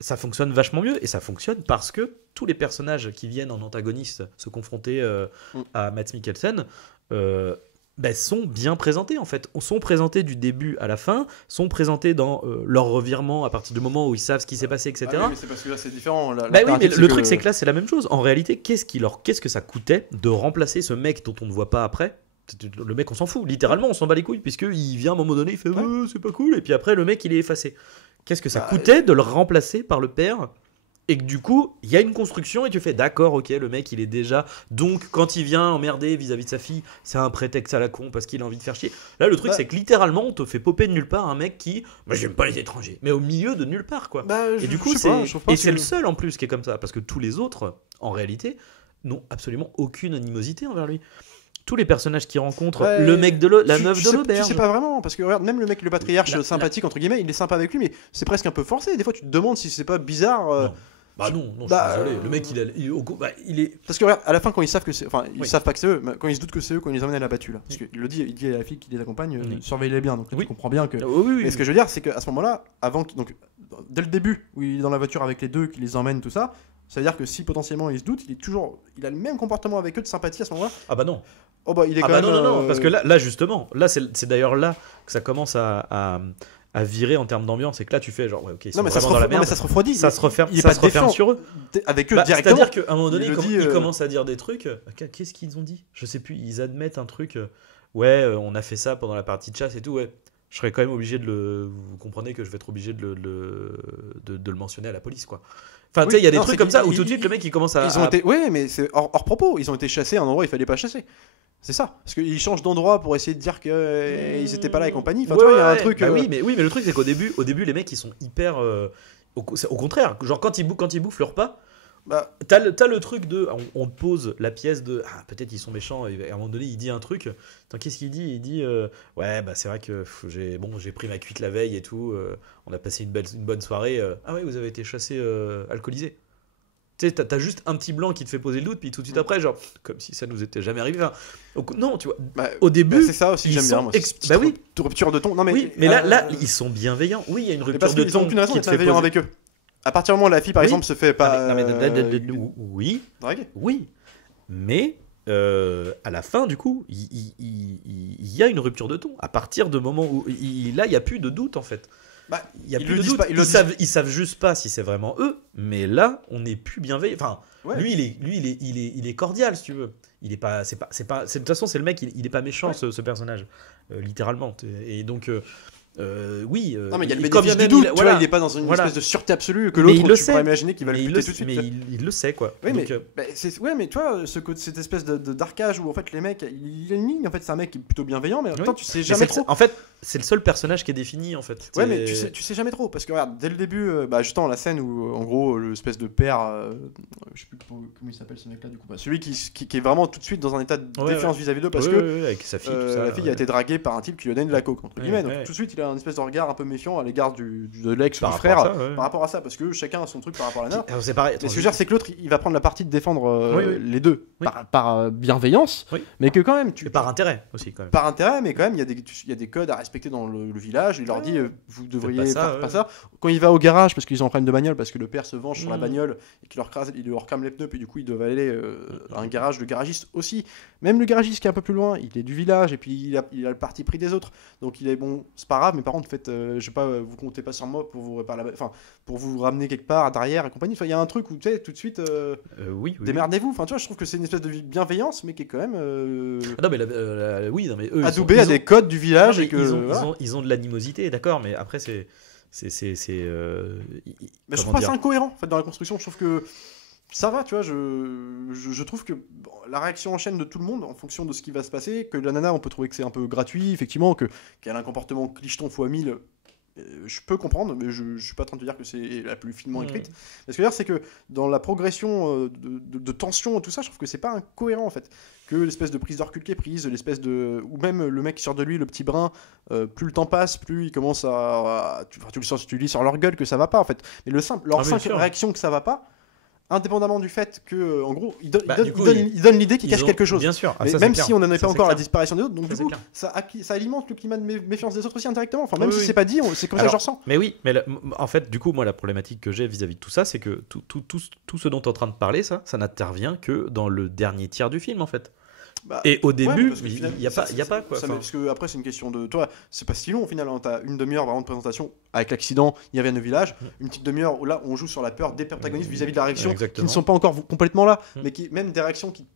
Ça fonctionne vachement mieux, et ça fonctionne parce que tous les personnages qui viennent en antagoniste se confronter à Mads Mikkelsen sont bien présentés en fait. Sont présentés du début à la fin, sont présentés dans leur revirement à partir du moment où ils savent ce qui s'est passé, etc. Ah oui, mais c'est parce que là c'est différent. Bah oui, mais le truc c'est que là c'est la même chose. En réalité, qu'est-ce que ça coûtait de remplacer ce mec dont on ne voit pas après? Le mec, on s'en fout, littéralement, on s'en bat les couilles, puisqu'il vient à un moment donné, il fait c'est pas cool, et puis après le mec il est effacé. Qu'est-ce que ça coûtait de le remplacer par le père? Et que du coup, il y a une construction et tu fais d'accord, ok, le mec il est déjà. Donc quand il vient emmerder vis-à-vis de sa fille, c'est un prétexte à la con parce qu'il a envie de faire chier. Là, le truc c'est que littéralement, on te fait popper de nulle part un mec qui. Bah, j'aime pas les étrangers, mais au milieu de nulle part quoi. Et du coup, c'est le seul en plus qui est comme ça, parce que tous les autres, en réalité, n'ont absolument aucune animosité envers lui. Tous les personnages qu'il rencontre, le mec la meuf de l'auberge. Tu sais pas vraiment, parce que regarde, même le mec, le patriarche sympathique, entre guillemets, il est sympa avec lui, mais c'est presque un peu forcé. Des fois, tu te demandes si c'est pas bizarre. Non. Bah non, je suis désolé. Le mec, il est. Parce que regarde, à la fin, quand ils savent que c'est. Enfin, ils Oui. savent pas que c'est eux, mais quand ils se doutent que c'est eux, quand ils les emmènent à la battue, là. Parce qu'il le dit, il dit à la fille qui les accompagne, Oui. surveillez-les bien. Donc, Oui. tu comprends bien que. Oui. Mais ce que je veux dire, c'est qu'à ce moment-là, donc, dès le début, où il est dans la voiture avec les deux, qui les emmène, tout ça, ça veut dire que si potentiellement il se doute, il a le même comportement avec eux de sympathie à ce moment-là. Ah bah non. Oh bah il est Ah quand bah même. non, parce que là justement, là c'est d'ailleurs là que ça commence à virer en termes d'ambiance, et que là tu fais genre ouais ok, ils sont non mais ça se vraiment dans la refroidit. merde. Ça se refroidit. Ça se referme, il est ça pas se referme défiant sur eux. avec eux directement. C'est-à-dire qu'à un moment donné, Il le dit, ils commencent à dire des trucs. Qu'est-ce qu'ils ont dit? Je sais plus. Ils admettent un truc. Ouais, on a fait ça pendant la partie de chasse et tout. Ouais, je serais quand même obligé de le. Vous comprenez que je vais être obligé de le mentionner à la police, quoi. Enfin, tu sais, il y a des trucs comme ça où tout de suite le mec il commence à. Ils ont été. Ouais, mais c'est hors propos. Ils ont été chassés à un endroit où il fallait pas chasser. C'est ça. Parce qu'ils changent d'endroit pour essayer de dire qu'ils étaient pas là et compagnie. Enfin, tu vois, il y a un truc. Bah oui, mais le truc c'est qu'au début, les mecs ils sont hyper. Au contraire, genre quand ils bouffent le repas. Bah, t'as le truc de on te pose la pièce de peut-être ils sont méchants, et à un moment donné il dit un truc. Attends, qu'est-ce qu'il dit? Il dit ouais bah c'est vrai que j'ai pris ma cuite la veille et tout, on a passé une bonne soirée. Ah ouais, vous avez été chassé alcoolisé. Tu sais, t'as juste un petit blanc qui te fait poser le doute, puis tout de suite après genre comme si ça nous était jamais arrivé. Enfin, non, tu vois, au début c'est ça aussi que j'aime bien moi. Bah oui, rupture de ton. Non mais oui, mais là ils sont bienveillants. Oui, il y a une rupture parce de qu'ils ont ton aucune raison qui d'être te fait bienveillants poser. avec eux. À partir du moment où la fille, par Oui. exemple, se fait pas. Oui, Draguer. oui, mais à la fin, du coup, il y a une rupture de ton. À partir du moment où là, il n'y a plus de doute en fait. Bah, Il y a ils plus le de disent doute. pas, Ils savent juste pas si c'est vraiment eux. Mais là, on n'est plus bienveillant. Enfin, Ouais. lui, il est cordial, si tu veux. Il est pas. De toute façon, c'est le mec. Il est pas méchant, Ouais. ce personnage, littéralement. Et donc. Oui. Non mais il y a le comme bénéfice même du doute. il- Tu voilà. vois, il est pas dans une Voilà. espèce de sûreté absolue que Mais l'autre il le tu sait. pourrais imaginer qu'il va le Mais buter tout de suite. mais il le sait, quoi. Oui, Donc, ouais, mais tu vois, cette espèce de d'arcage où en fait les mecs, il y a une ligne, en fait, c'est un mec qui est plutôt bienveillant, mais en même temps, tu sais mais jamais c'est trop. En fait, c'est le seul personnage qui est défini en fait. Ouais, mais tu sais jamais trop, parce que regarde, dès le début, justement, la scène où, en gros, l'espèce de père, je sais plus comment il s'appelle ce mec-là, du coup, celui qui est vraiment tout de suite dans un état de défiance vis-à-vis d'eux, parce que avec sa fille, tout ça, la fille a été draguée par un type qui lui donne de la coke, entre guillemets, donc tout de suite, il a un espèce de regard un peu méfiant à l'égard de l'ex ou du frère, par rapport à ça, parce que chacun a son truc par rapport à la nana. C'est pareil. Mais ce que je veux dire, c'est que l'autre, il va prendre la partie de défendre les deux, par bienveillance, mais que quand même... Et par intérêt aussi, quand même. Par intérêt, mais quand même, il y a des codes à respecter dans le village. Il leur dit, vous devriez faire pas ça. Quand il va au garage, parce qu'ils ont un problème de bagnole, parce que le père se venge sur la bagnole et qu'il leur crame les pneus, puis du coup, ils doivent aller à un garage. Le garagiste aussi. Même le garagiste qui est un peu plus loin, il est du village et puis il a le parti pris des autres. Donc il est bon, c'est pas grave, mais par contre, faites, je sais pas, vous comptez pas sur moi pour vous réparer pour vous ramener quelque part derrière et compagnie. Enfin, il y a un truc où tu sais, tout de suite, démerdez-vous. Enfin, tu vois, je trouve que c'est une espèce de bienveillance, mais qui est quand même non, mais eux, adoubé à des codes du village et que ils ont de l'animosité, d'accord, mais après c'est mais je trouve pas ça incohérent en fait dans la construction. Je trouve que ça va, tu vois, je trouve que la réaction en chaîne de tout le monde en fonction de ce qui va se passer, que la nana on peut trouver que c'est un peu gratuit, effectivement, qu'elle a un comportement clicheton x 1000. Je peux comprendre, mais je suis pas en train de te dire que c'est la plus finement écrite. Mais ce que je veux dire, c'est que dans la progression de tension et tout ça, je trouve que c'est pas incohérent en fait. Que l'espèce de prise de recul qui est prise, l'espèce de. Ou même le mec qui sort de lui, le petit brin, plus le temps passe, plus il commence tu lis sur leur gueule que ça va pas en fait. Mais leur simple réaction que ça va pas. Indépendamment du fait que, en gros, il donne l'idée qu'il cache quelque chose. Bien sûr. Mais même si on n'en est pas encore à la disparition des autres, donc du coup, ça alimente le climat de méfiance des autres aussi indirectement. Enfin, même si c'est pas dit, c'est comme ça que je ressens. Mais oui, mais en fait, du coup, moi, la problématique que j'ai vis-à-vis de tout ça, c'est que tout ce dont tu es en train de parler, ça n'intervient que dans le dernier tiers du film, en fait. Et au début, il n'y a pas quoi. Parce que après, c'est une question de. Toi, c'est pas si long au final. Hein. T'as une demi-heure vraiment de présentation avec l'accident, il y avait un village. Une petite demi-heure où là, on joue sur la peur des protagonistes vis-à-vis de la réaction qui ne sont pas encore complètement là, mais qui même des réactions qui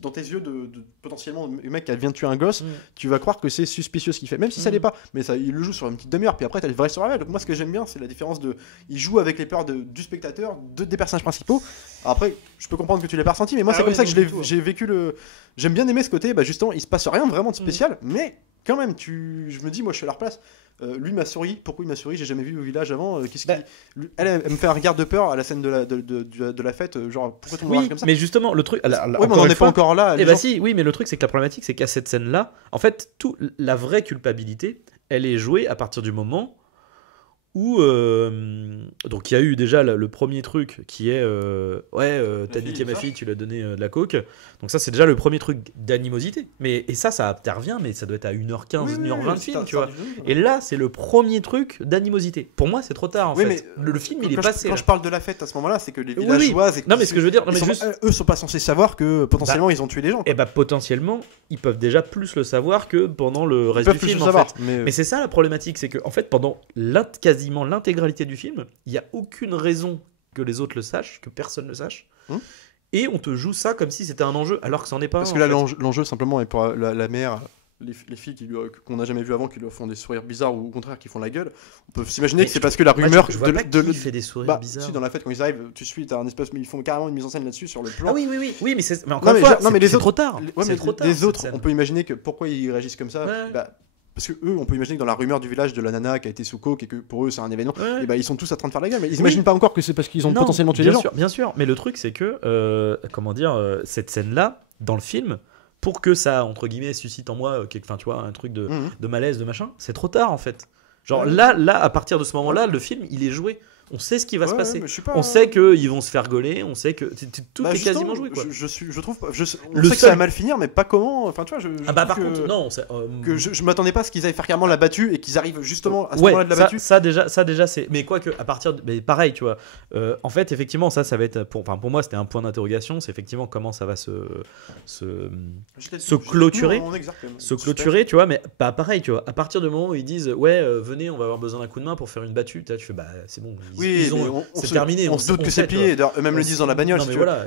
dans tes yeux de potentiellement le mec qui vient de tuer un gosse, tu vas croire que c'est suspicieux ce qu'il fait, même si ça l'est pas. Mais ça, il le joue sur une petite demi-heure, puis après t'as le vrai survival. Donc moi, ce que j'aime bien, c'est la différence il joue avec les peurs du spectateur, des personnages principaux. Après, je peux comprendre que tu l'aies pas ressenti, mais moi c'est comme ça que j'ai vécu J'aime bien aimer ce côté, justement, il se passe rien vraiment de spécial, mais quand même, je me dis, moi je suis à leur place. Lui m'a souri. Pourquoi il m'a souri? J'ai jamais vu au village avant. Elle me fait un regard de peur à la scène de la fête. Genre, pourquoi tu me regardes comme ça? Mais justement, le truc. Oui, mais on n'en est pas encore là. Oui, mais le truc, c'est que la problématique, c'est qu'à cette scène-là, en fait, la vraie culpabilité, elle est jouée à partir du moment où. Donc, il y a eu déjà le premier truc qui est. T'as niqué ma fille, tu lui as donné de la coke. Donc, ça, c'est déjà le premier truc d'animosité. Et ça intervient, mais ça doit être à 1h15, 1h20 de film, tu vois. Et là, c'est le premier truc d'animosité. Pour moi, c'est trop tard, en fait. Mais le film, il est passé. Quand je parle de la fête à ce moment-là, c'est que les villageois. Non, mais ce que je veux dire. Eux sont pas censés savoir que potentiellement ils ont tué des gens. Et potentiellement, ils peuvent déjà plus le savoir que pendant le reste du film, en fait. Mais c'est ça la problématique, c'est que, en fait, pendant quasiment l'intégralité du film, il n'y a aucune raison que les autres le sachent, que personne le sache. Et on te joue ça comme si c'était un enjeu, alors que c'en est pas. Parce que là, l'enjeu simplement est pour la mère, les filles qu'on n'a jamais vues avant, qui lui font des sourires bizarres ou au contraire qui font la gueule. On peut s'imaginer que c'est parce que la rumeur je vois pas qui fait des sourires bizarres. Si, dans la fête quand ils arrivent, t'as un espèce, mais ils font carrément une mise en scène là-dessus sur le plan. Ah oui, mais encore une fois, c'est trop tard. Les autres, on peut imaginer que pourquoi ils réagissent comme ça. Parce que eux, on peut imaginer que dans la rumeur du village de la nana qui a été sous coke et que pour eux c'est un événement, et ils sont tous en train de faire la gueule, mais ils imaginent pas encore que c'est parce qu'ils ont potentiellement tué des gens. Bien sûr, mais le truc c'est que, cette scène-là, dans le film, pour que ça, entre guillemets, suscite en moi un truc de malaise, de machin, c'est trop tard en fait. Genre là, à partir de ce moment-là, le film, il est joué. On sait ce qui va se passer. On sait qu'ils vont se faire gauler. On sait que tout est quasiment joué. Quoi. Je trouve. On sait que ça va mal finir, mais pas comment. Enfin, tu vois. Par contre, non. Que je m'attendais pas à ce qu'ils aillent faire carrément la battue et qu'ils arrivent justement à ce moment-là de la battue. Ça déjà, c'est. Mais quoi que à partir. Mais pareil, tu vois. En fait, effectivement, ça va être. Pour moi, c'était un point d'interrogation. C'est effectivement comment ça va se clôturer. Se clôturer, tu vois. Mais pas pareil, tu vois. À partir du moment où ils disent, venez, on va avoir besoin d'un coup de main pour faire une battue. Tu fais, c'est bon. C'est terminé. On se doute que c'est plié. Eux-mêmes le disent dans la bagnole.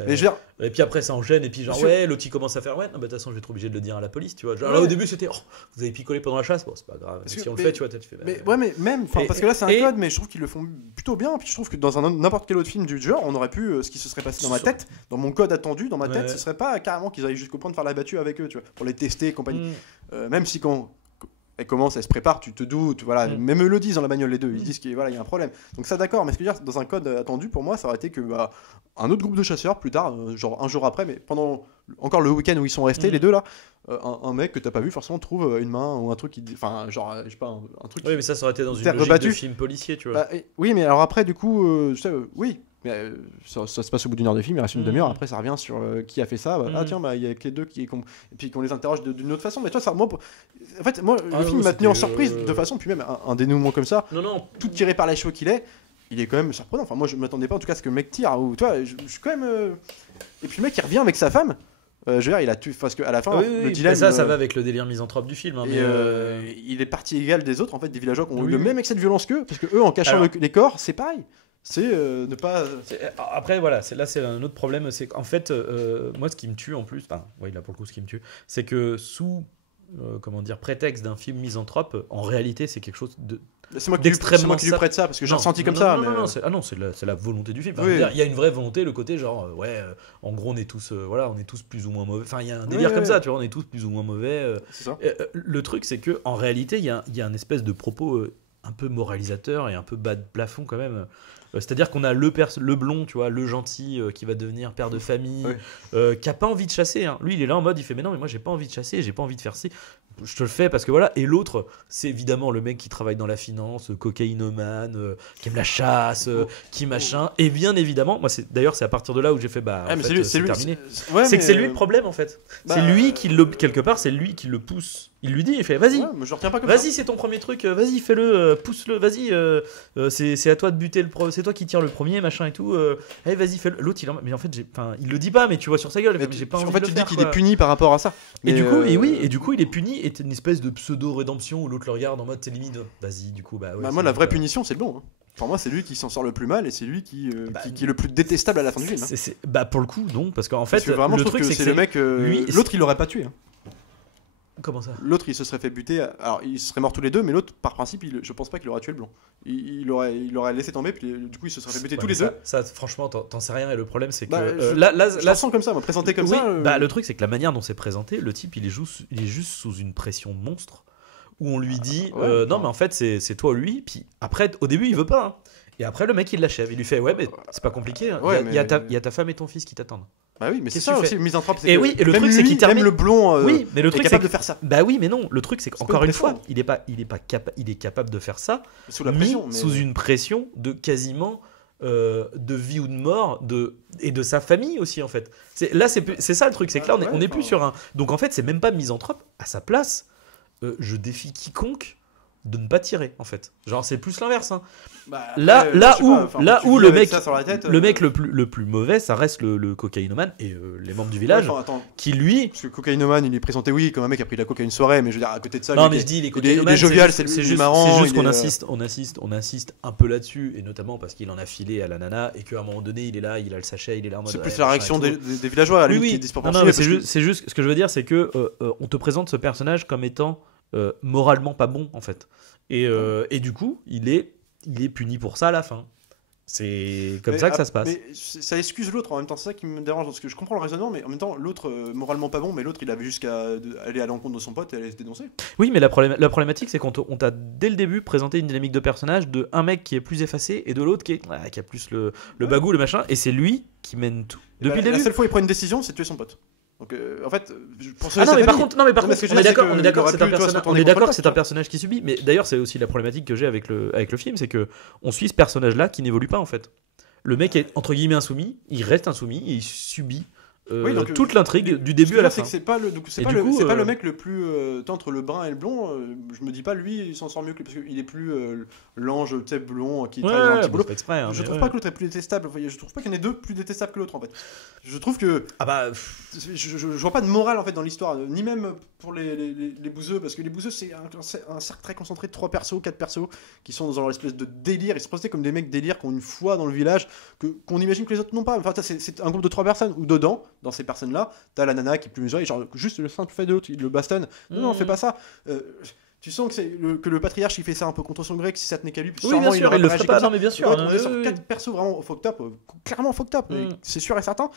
Mais et puis après, ça enchaîne. Et puis, genre, l'autre il commence à faire, non, de toute façon, je vais être obligé de le dire à la police, tu vois. Genre, là, au début, c'était, vous avez picolé pendant la chasse. Bon, c'est pas grave. Si on le fait, tu vois, tu fais. Mais même, parce que là, c'est un code, mais je trouve qu'ils le font plutôt bien. Puis je trouve que dans n'importe quel autre film du genre, on aurait pu, ce qui se serait passé dans ma tête, dans mon code attendu, dans ma tête, ce serait pas carrément qu'ils aillent jusqu'au point de faire la battue avec eux, tu vois, pour les tester et compagnie. Même si elle commence, elle se prépare, tu te doutes, voilà, même eux le disent dans la bagnole les deux, ils disent qu'il voilà, y a un problème. Donc ça d'accord, mais ce que je veux dire, dans un code attendu pour moi, ça aurait été que un autre groupe de chasseurs plus tard, genre un jour après, mais pendant encore le week-end où ils sont restés les deux là, un mec que t'as pas vu forcément trouve une main ou un truc qui, enfin genre je sais pas un truc. Oui, mais ça aurait été dans une terre logique rebattue. de film policier, tu vois. Oui, mais alors après du coup, oui. Mais ça se passe au bout d'une heure de film, il reste une demi-heure, après ça revient sur qui a fait ça, ah tiens, il y a que les deux et puis qu'on les interroge d'une autre façon, mais toi ça, moi, en fait, moi le film m'a tenu en surprise de façon, puis même un dénouement comme ça, tout tiré par les cheveux qu'il est, il est quand même surprenant, enfin moi je m'attendais pas en tout cas à ce que le mec tire, ou toi, je suis quand même... Et puis le mec il revient avec sa femme, je veux dire, il a tué, parce qu'à la fin, le dilemme... Ça va avec le délire misanthrope du film, hein, mais il est parti égal des autres, en fait, des villageois qui ont eu le même excès de violence qu'eux, parce que eux en cachant les corps, c'est pareil. C'est ne pas. Après, voilà, c'est un autre problème. C'est qu'en fait, moi, ce qui me tue en plus, là pour le coup, ce qui me tue, c'est que sous prétexte d'un film misanthrope, en réalité, c'est quelque chose d'extrêmement qui lui prête ça, parce que j'ai ressenti comme ça. Non, c'est la volonté du film. Il y a une vraie volonté, le côté genre, en gros, on est tous plus ou moins mauvais. Enfin, il y a un délire comme ça, tu vois, on est tous plus ou moins mauvais. C'est ça. Le truc, c'est que en réalité, il y a un espèce de propos un peu moralisateur et un peu bas de plafond quand même. C'est-à-dire qu'on a le blond, tu vois, le gentil qui va devenir père de famille, qui a pas envie de chasser. Hein. Lui, il est là en mode, il fait mais non, mais moi j'ai pas envie de chasser, j'ai pas envie de faire ci. Je te le fais parce que voilà. Et l'autre, c'est évidemment le mec qui travaille dans la finance, cocaïnomane, qui aime la chasse, qui machin. Et bien évidemment, moi c'est à partir de là où j'ai fait c'est terminé. C'est que c'est lui le problème en fait. C'est lui qui quelque part, c'est lui qui le pousse. Il lui dit, il fait vas-y, je retiens pas comme ça. Vas-y, c'est ton premier truc, vas-y, fais-le, pousse-le, vas-y, c'est à toi de buter c'est toi qui tire le premier, machin et tout. Allez, vas-y, fais-le. L'autre, mais en fait, il le dit pas, mais tu vois sur sa gueule. J'ai pas envie en fait, de tu le dis faire, qu'il est puni par rapport à ça. Et du coup, il est puni et une espèce de pseudo-rédemption où l'autre le regarde en mode c'est limite. Vas-y, du coup, moi, la vraie punition, c'est le blond. Pour moi, c'est lui qui s'en sort le plus mal et c'est lui qui est le plus détestable à la fin du film. Pour le coup, non, parce qu'en fait, vraiment, le truc, c'est que le mec. L'autre, il l'aurait pas tué. Comment ça ? L'autre, il se serait fait buter. Alors, ils seraient morts tous les deux, mais l'autre, par principe, je pense pas qu'il aurait tué le blond. Il aurait laissé tomber, puis du coup, il se serait fait buter tous les deux. Ça, franchement, t'en sais rien. Et le problème, c'est que je le sens comme ça, présenté comme ça. Le truc, c'est que la manière dont c'est présenté, le type, il est juste sous une pression monstre où on lui dit non, mais en fait, c'est toi ou lui. Puis après, au début, il veut pas. Hein. Et après, le mec, il l'achève. Il lui fait mais c'est pas compliqué. Hein. Il y a ta femme et ton fils qui t'attendent. Bah oui, mais c'est ça aussi, misanthrope. Et le truc, c'est qu'il termine. Même le blond mais le truc, est capable de faire ça. Bah oui, mais non. Le truc, c'est qu'encore une fois, il est capable de faire ça sous la pression, sous une pression de quasiment de vie ou de mort et de sa famille aussi en fait. C'est ça le truc, c'est que là on est plus sur un. Donc en fait, c'est même pas misanthrope. À sa place, je défie quiconque de ne pas tirer en fait. Genre c'est plus l'inverse. Hein. Là où le mec le plus mauvais, ça reste le cocaïnomane et les membres du village qui lui. Parce que le cocaïnomane, il est présenté comme un mec qui a pris de la coca une soirée, mais je veux dire à côté de ça. Non mais je dis les cocaïnomanes. Il est jovial, c'est juste marrant. C'est juste qu'on insiste un peu là-dessus et notamment parce qu'il en a filé à la nana et qu'à un moment donné il est là, il a le sachet, il est là en mode. C'est plus la réaction des villageois à lui qui est disproportionnée. Non, c'est juste ce que je veux dire, c'est que on te présente ce personnage comme étant moralement pas bon en fait et du coup il est puni pour ça à la fin. C'est comme ça que ça se passe. Mais ça excuse l'autre en même temps, c'est ça qui me dérange parce que je comprends le raisonnement, mais en même temps l'autre moralement pas bon, mais l'autre il avait jusqu'à aller à l'encontre de son pote et aller se dénoncer. Oui, mais la problématique c'est qu'on t'a dès le début présenté une dynamique de personnage de un mec qui est plus effacé et de l'autre qui a plus le bagou, le machin, et c'est lui qui mène tout depuis le début. La seule fois où il prend une décision, c'est de tuer son pote. Donc en fait, pour on est d'accord, on est d'accord que c'est un personnage qui subit, mais d'ailleurs c'est aussi la problématique que j'ai avec le film, c'est que on suit ce personnage là qui n'évolue pas en fait. Le mec est entre guillemets insoumis, il reste insoumis et il subit toute l'intrigue du début à la fin. C'est pas le mec le plus entre le brun et le blond. Je me dis pas lui il s'en sort mieux que parce qu'il est plus l'ange blond qui travaille dans un petit boulot. Je trouve pas que l'autre est plus détestable. Je trouve pas qu'il y en ait deux plus détestables que l'autre en fait. Je trouve que je vois pas de morale en fait dans l'histoire, ni même pour les bouseux, parce que les bouseux c'est un cercle très concentré de 3 persos, 4 persos qui sont dans leur espèce de délire. Ils se présentent comme des mecs délire qui ont une foi dans le village qu'on imagine que les autres n'ont pas. Enfin c'est un groupe de 3 personnes où dedans dans ces personnes-là, t'as la nana qui est plus mesurée, genre juste le simple fait de l'autre, il le bastonne. Non, fais pas ça. Tu sens que le patriarche il fait ça un peu contre son grec si ça tenait qu'à lui. Oui, bien sûr, il le ferait pas. Non, mais bien sûr. On est sur 4 persos vraiment fucked up, clairement fucked up, c'est sûr et certain.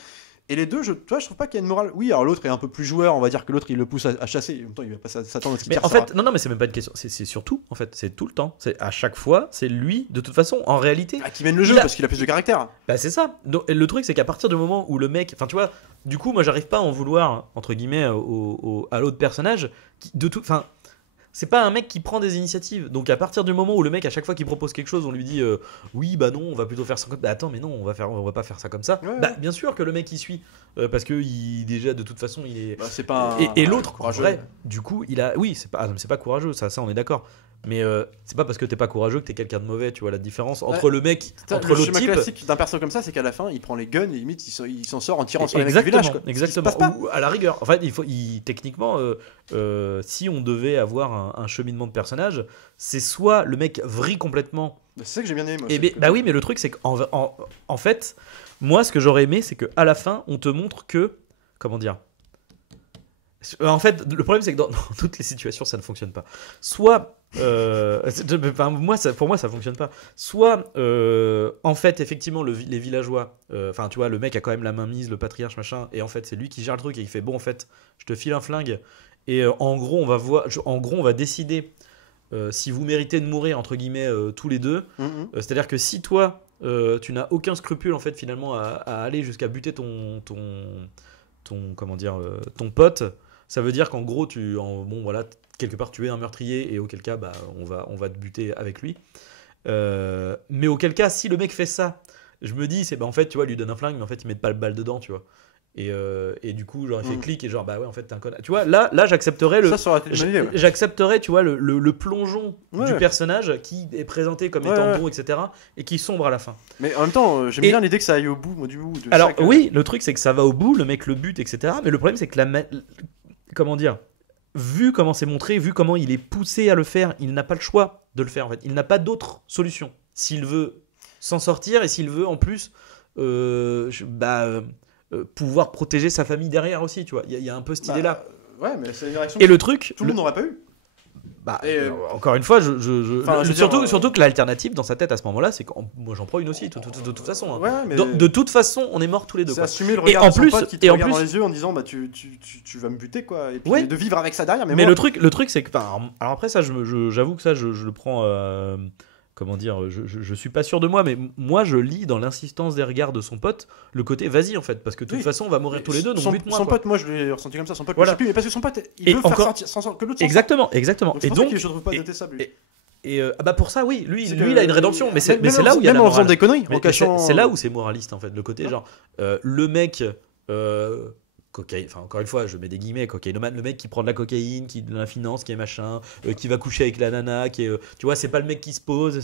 Et les deux, je trouve pas qu'il y a une morale. Oui, alors l'autre est un peu plus joueur, on va dire que l'autre il le pousse à chasser. En même temps, il va pas s'attendre à ce qu'il Mais tire en sur fait, non, mais c'est même pas une question. C'est surtout, en fait, c'est tout le temps. C'est à chaque fois, c'est lui, de toute façon, en réalité. qui mène le jeu il a- parce qu'il a plus de caractère. Bah, c'est ça. Donc, et le truc, c'est qu'à partir du moment où le mec. Enfin, tu vois, du coup, moi, j'arrive pas à en vouloir, entre guillemets, à l'autre personnage. Enfin. C'est pas un mec qui prend des initiatives. Donc à partir du moment où le mec, à chaque fois qu'il propose quelque chose, on lui dit oui, bah non, on va plutôt faire ça comme ça. Bah attends, mais non, on va pas faire ça comme ça. Ouais. Bah bien sûr que le mec il suit parce que déjà de toute façon il est. Bah, c'est pas. Et l'autre, en courageux. vrai, du coup, il a. Oui, c'est pas courageux, ça on est d'accord. Mais c'est pas parce que t'es pas courageux que t'es quelqu'un de mauvais, tu vois la différence entre le mec, entre le l'autre schéma type. classique d'un perso comme ça, c'est qu'à la fin, il prend les guns et limite il s'en sort en tirant sur les mecs du Exactement, village. Quoi. exactement. Ça se passe pas. Ou à la rigueur. En fait, techniquement, si on devait avoir un cheminement de personnage, c'est soit le mec vrille complètement. C'est ça que j'ai bien aimé. Moi, Bah oui, mais le truc, c'est qu'en fait, moi, ce que j'aurais aimé, c'est qu'à la fin, on te montre que. Comment dire ? En fait, le problème, c'est que dans toutes les situations, ça ne fonctionne pas. Soit. Pour moi, ça fonctionne pas. Soit, en fait, effectivement, les villageois. Enfin, tu vois, le mec a quand même la main mise, le patriarche, machin. Et en fait, c'est lui qui gère le truc et il fait bon, en fait, je te file un flingue. Et en gros, on va décider si vous méritez de mourir, entre guillemets, tous les deux. C'est-à-dire que si toi, tu n'as aucun scrupule, en fait, finalement, à aller jusqu'à buter ton pote, ça veut dire qu'en gros, bon, voilà, quelque part, tu es un meurtrier et auquel cas, bah, on va te buter avec lui. Mais auquel cas, si le mec fait ça, je me dis, c'est bah, en fait, tu vois, il lui donne un flingue, mais en fait, il met pas le balle dedans, tu vois. Et du coup, genre, il fait clic et genre, bah ouais, en fait, t'es un connard. Tu vois, là j'accepterais Ça aurait été une bonne idée, ouais. j'accepterais, tu vois, le plongeon Ouais. du personnage qui est présenté comme étant bon, etc. et qui sombre à la fin. Mais en même temps, j'aime bien l'idée que ça aille au bout, du bout. Alors, oui, le truc, c'est que ça va au bout, le mec le bute, etc. Mais le problème, c'est que comment dire, vu comment c'est montré, vu comment il est poussé à le faire, il n'a pas le choix de le faire en fait. Il n'a pas d'autre solution. S'il veut s'en sortir et s'il veut en plus pouvoir protéger sa famille derrière aussi, tu vois. Il y a un peu cette idée-là. Ouais, mais c'est une réaction Et que le truc, tout le monde n'aurait pas eu. encore une fois, surtout que l'alternative dans sa tête à ce moment-là, c'est que moi j'en prends une aussi, de toute façon. Hein. Ouais, mais De toute façon, on est morts tous les deux. c'est Quoi. assumer le Et regard en de son plus- pote qui te et en regarde plus- dans les yeux en disant bah tu vas me buter quoi. Et puis Ouais. de vivre avec ça derrière. Mais Mais moi, le truc, c'est que, alors après ça, j'avoue que ça, je le prends. Comment dire, je suis pas sûr de moi, mais moi je lis dans l'insistance des regards de son pote le côté vas-y en fait, parce que de toute Oui. façon on va mourir tous les deux, donc bute-moi. son quoi. pote, moi je l'ai ressenti comme ça. Son pote, Voilà. je sais plus, mais parce que son pote, il Et veut faire encore- sortir que l'autre s'en sorte. Exactement. Donc, c'est Et pour ça donc, que je trouve pas détestable. lui. bah pour ça, oui, lui C'est il que- a une rédemption, mais c'est même là où il y a même la en faisant morale. des conneries, Mais en cachant. c'est là où c'est moraliste en fait, le côté genre le mec cocaïne, enfin encore une fois je mets des guillemets, cocaïnomane, le mec qui prend de la cocaïne, qui de la finance, qui est machin, qui va coucher avec la nana, qui est tu vois, c'est pas le mec qui se pose,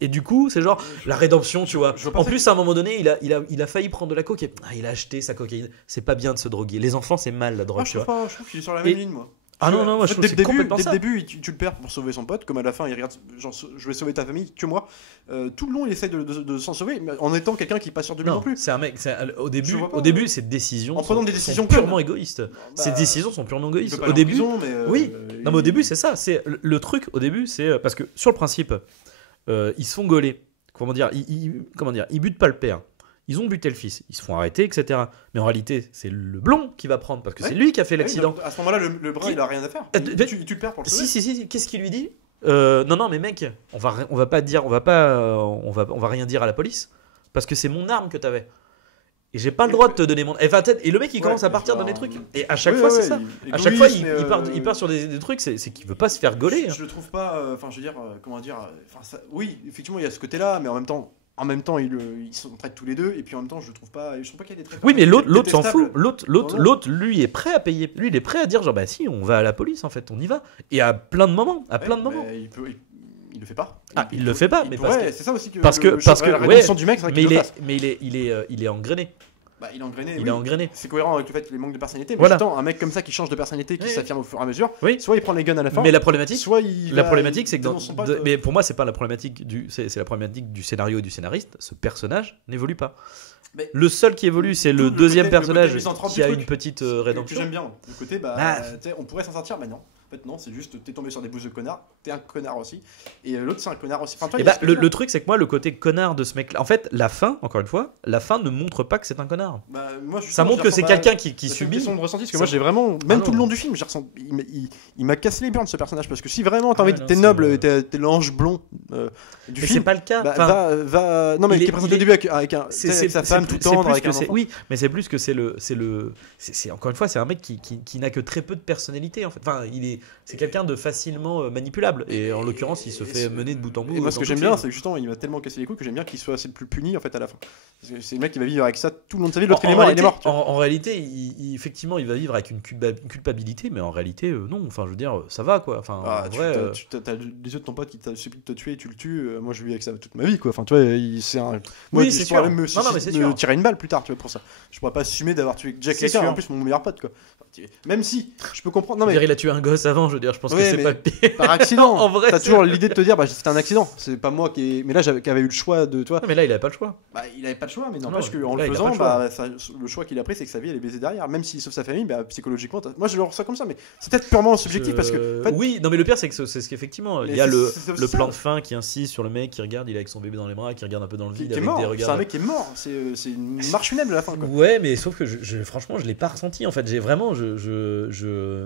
et du coup c'est genre la rédemption, tu vois. Je vois pas En ça plus à un moment donné il a failli prendre de la coke et il a acheté sa cocaïne. C'est pas bien de se droguer, les enfants c'est mal la drogue, Moi, tu vois. je trouve qu'il est sur la même ligne, moi. Ah non, moi je trouve que c'est complètement dès ça. le début, tu le perds pour sauver son pote, comme à la fin, il regarde, genre, je vais sauver ta famille, que moi. Tout le long, il essaye de s'en sauver, mais en étant quelqu'un qui est pas sûr de lui non Non, plus. c'est un mec. Au Je vois pas, début, ses décisions en prenant sont- des décisions sont purement connes. égoïstes. Bah, Ses décisions sont purement Il égoïstes. peut pas Au aller en début, prison, mais, oui. Non, mais au début, c'est ça. C'est le truc. Au début, c'est parce que sur le principe, ils se font gauler. Comment dire ils butent pas le père. Ils ont buté le fils. Ils se font arrêter, etc. Mais en réalité, c'est le blond qui va prendre parce que Ouais. c'est lui qui a fait Oui, l'accident. donc, à ce moment-là, le brun, il a rien à faire. Tu le perds pour le sauver. Si. Qu'est-ce qu'il lui dit Non, mais mec, on va pas dire, on va rien dire à la police parce que c'est mon arme que t'avais. Et j'ai pas le droit de te donner mon. Et le mec il commence à partir dans des trucs. Et à chaque fois c'est ça. À chaque fois il part sur des trucs, c'est qu'il veut pas se faire gauler. Je le trouve pas. Enfin, je veux dire, comment dire. Oui, effectivement, il y a ce côté-là, mais en même temps, ils sont traite tous les deux, et puis en même temps, je trouve pas qu'il y ait des traits. Oui, mais l'autre s'en fout. détestables. L'autre, lui est prêt à payer. Lui, il est prêt à dire genre bah si, on va à la police en fait, on y va. Et à plein de moments, Mais il le fait pas. il le fait pas, mais parce que c'est ça aussi que. parce que la rédemption du mec, c'est vrai mais qu'il le fasse. il est engrené. Bah, il est engrené. Il oui. est engrené. C'est cohérent avec le fait qu'il manque de personnalité. Mais Voilà. justement, un mec comme ça qui change de personnalité, qui Oui. s'affirme au fur et à mesure, Oui. soit il prend les guns à la fin, Mais la problématique, soit La problématique, c'est que dénonce son pote, mais pour moi, c'est pas la problématique c'est la problématique du scénario et du scénariste. Ce personnage n'évolue pas. Mais- Le seul qui évolue, c'est le le deuxième côté personnage misanthrope qui du a truc, une petite que rédemption. j'aime bien. Le côté, Ah. tu sais, on pourrait s'en sortir, bah non. En fait, non, c'est juste t'es tombé sur des bouses de connards, t'es un connard aussi, et l'autre c'est un connard aussi. Enfin, tu vois, Et il y a bah, ce truc-là. le truc, c'est que moi, le côté connard de ce mec-là, en fait, la fin, encore une fois, la fin ne montre pas que c'est un connard. Bah, moi, Ça justement, montre je que c'est ressens quelqu'un qui c'est une subit. question de ressenti, parce que Ça- moi j'ai vraiment, même Ah tout non. le long du film, j'ai ressenti, il m'a cassé les burnes ce personnage, parce que si vraiment t'as Ah envie, ouais, non, t'es c'est- noble, t'es l'ange blond du Mais film, c'est pas le cas. bah, Enfin, non mais il qui est- est présenté il au début avec sa femme plus- tout tendre, plus avec que un c'est- enfant. Oui, mais c'est plus que c'est encore une fois, c'est un mec qui n'a que très peu de personnalité en fait. Enfin, c'est quelqu'un de facilement manipulable et en l'occurrence, il se fait mener de bout en bout. Et moi, ce dans que tout j'aime le bien, film. c'est que justement, il m'a tellement cassé les couilles que j'aime bien qu'il soit c'est le plus puni en fait à la fin. Parce que c'est le mec qui va vivre avec ça tout le long de sa vie. L'autre, il est mort, il est mort. tu vois. En réalité, effectivement, il va vivre avec une culpabilité, mais en réalité, non. Enfin, je veux dire, ça va quoi. Enfin, Ah, en vrai, t'as les yeux de ton pote qui t'a supplié de te tuer et tu le tues. Moi, je vis avec ça toute ma vie, quoi. Enfin, tu vois, c'est un. Moi, Oui, je c'est pourrais sûr. même me, Non, non, mais c'est me sûr. tirer une balle plus tard, tu vois, pour ça. Je pourrais pas assumer d'avoir tué Jack C'est Slater, sûr. en plus, mon meilleur pote, quoi. Même si, je peux comprendre. Non, je veux dire, mais il a tué un gosse avant. Je veux dire, je pense Ouais, que c'est mais pas pire. par accident. En vrai, t'as c'est toujours vrai. l'idée de te dire, bah, c'était un accident. C'est pas moi qui ai. Mais là, qui avait eu le choix de. Toi, Non, mais là, il avait pas le choix. bah, il avait pas le choix, mais Non, n'empêche non, qu'en là, le il a faisant, pas le bah, le choix qu'il a pris, c'est que sa vie elle est baisée derrière. Même s'il sauve sa famille, bah, psychologiquement, moi je le ressens comme ça, mais c'est peut-être purement subjectif parce que. en fait, Oui, non, mais le pire, c'est que c'est ce qu'effectivement, il Mais y a c'est le ça. plan de fin qui insiste sur le mec qui regarde, il est avec son bébé dans les bras, qui regarde un peu dans le qui vide est avec mort, des c'est regards. un mec qui est mort, c'est une marche funèbre à la fin, quoi. Ouais, mais sauf que franchement, je l'ai pas ressenti. En fait, j'ai vraiment,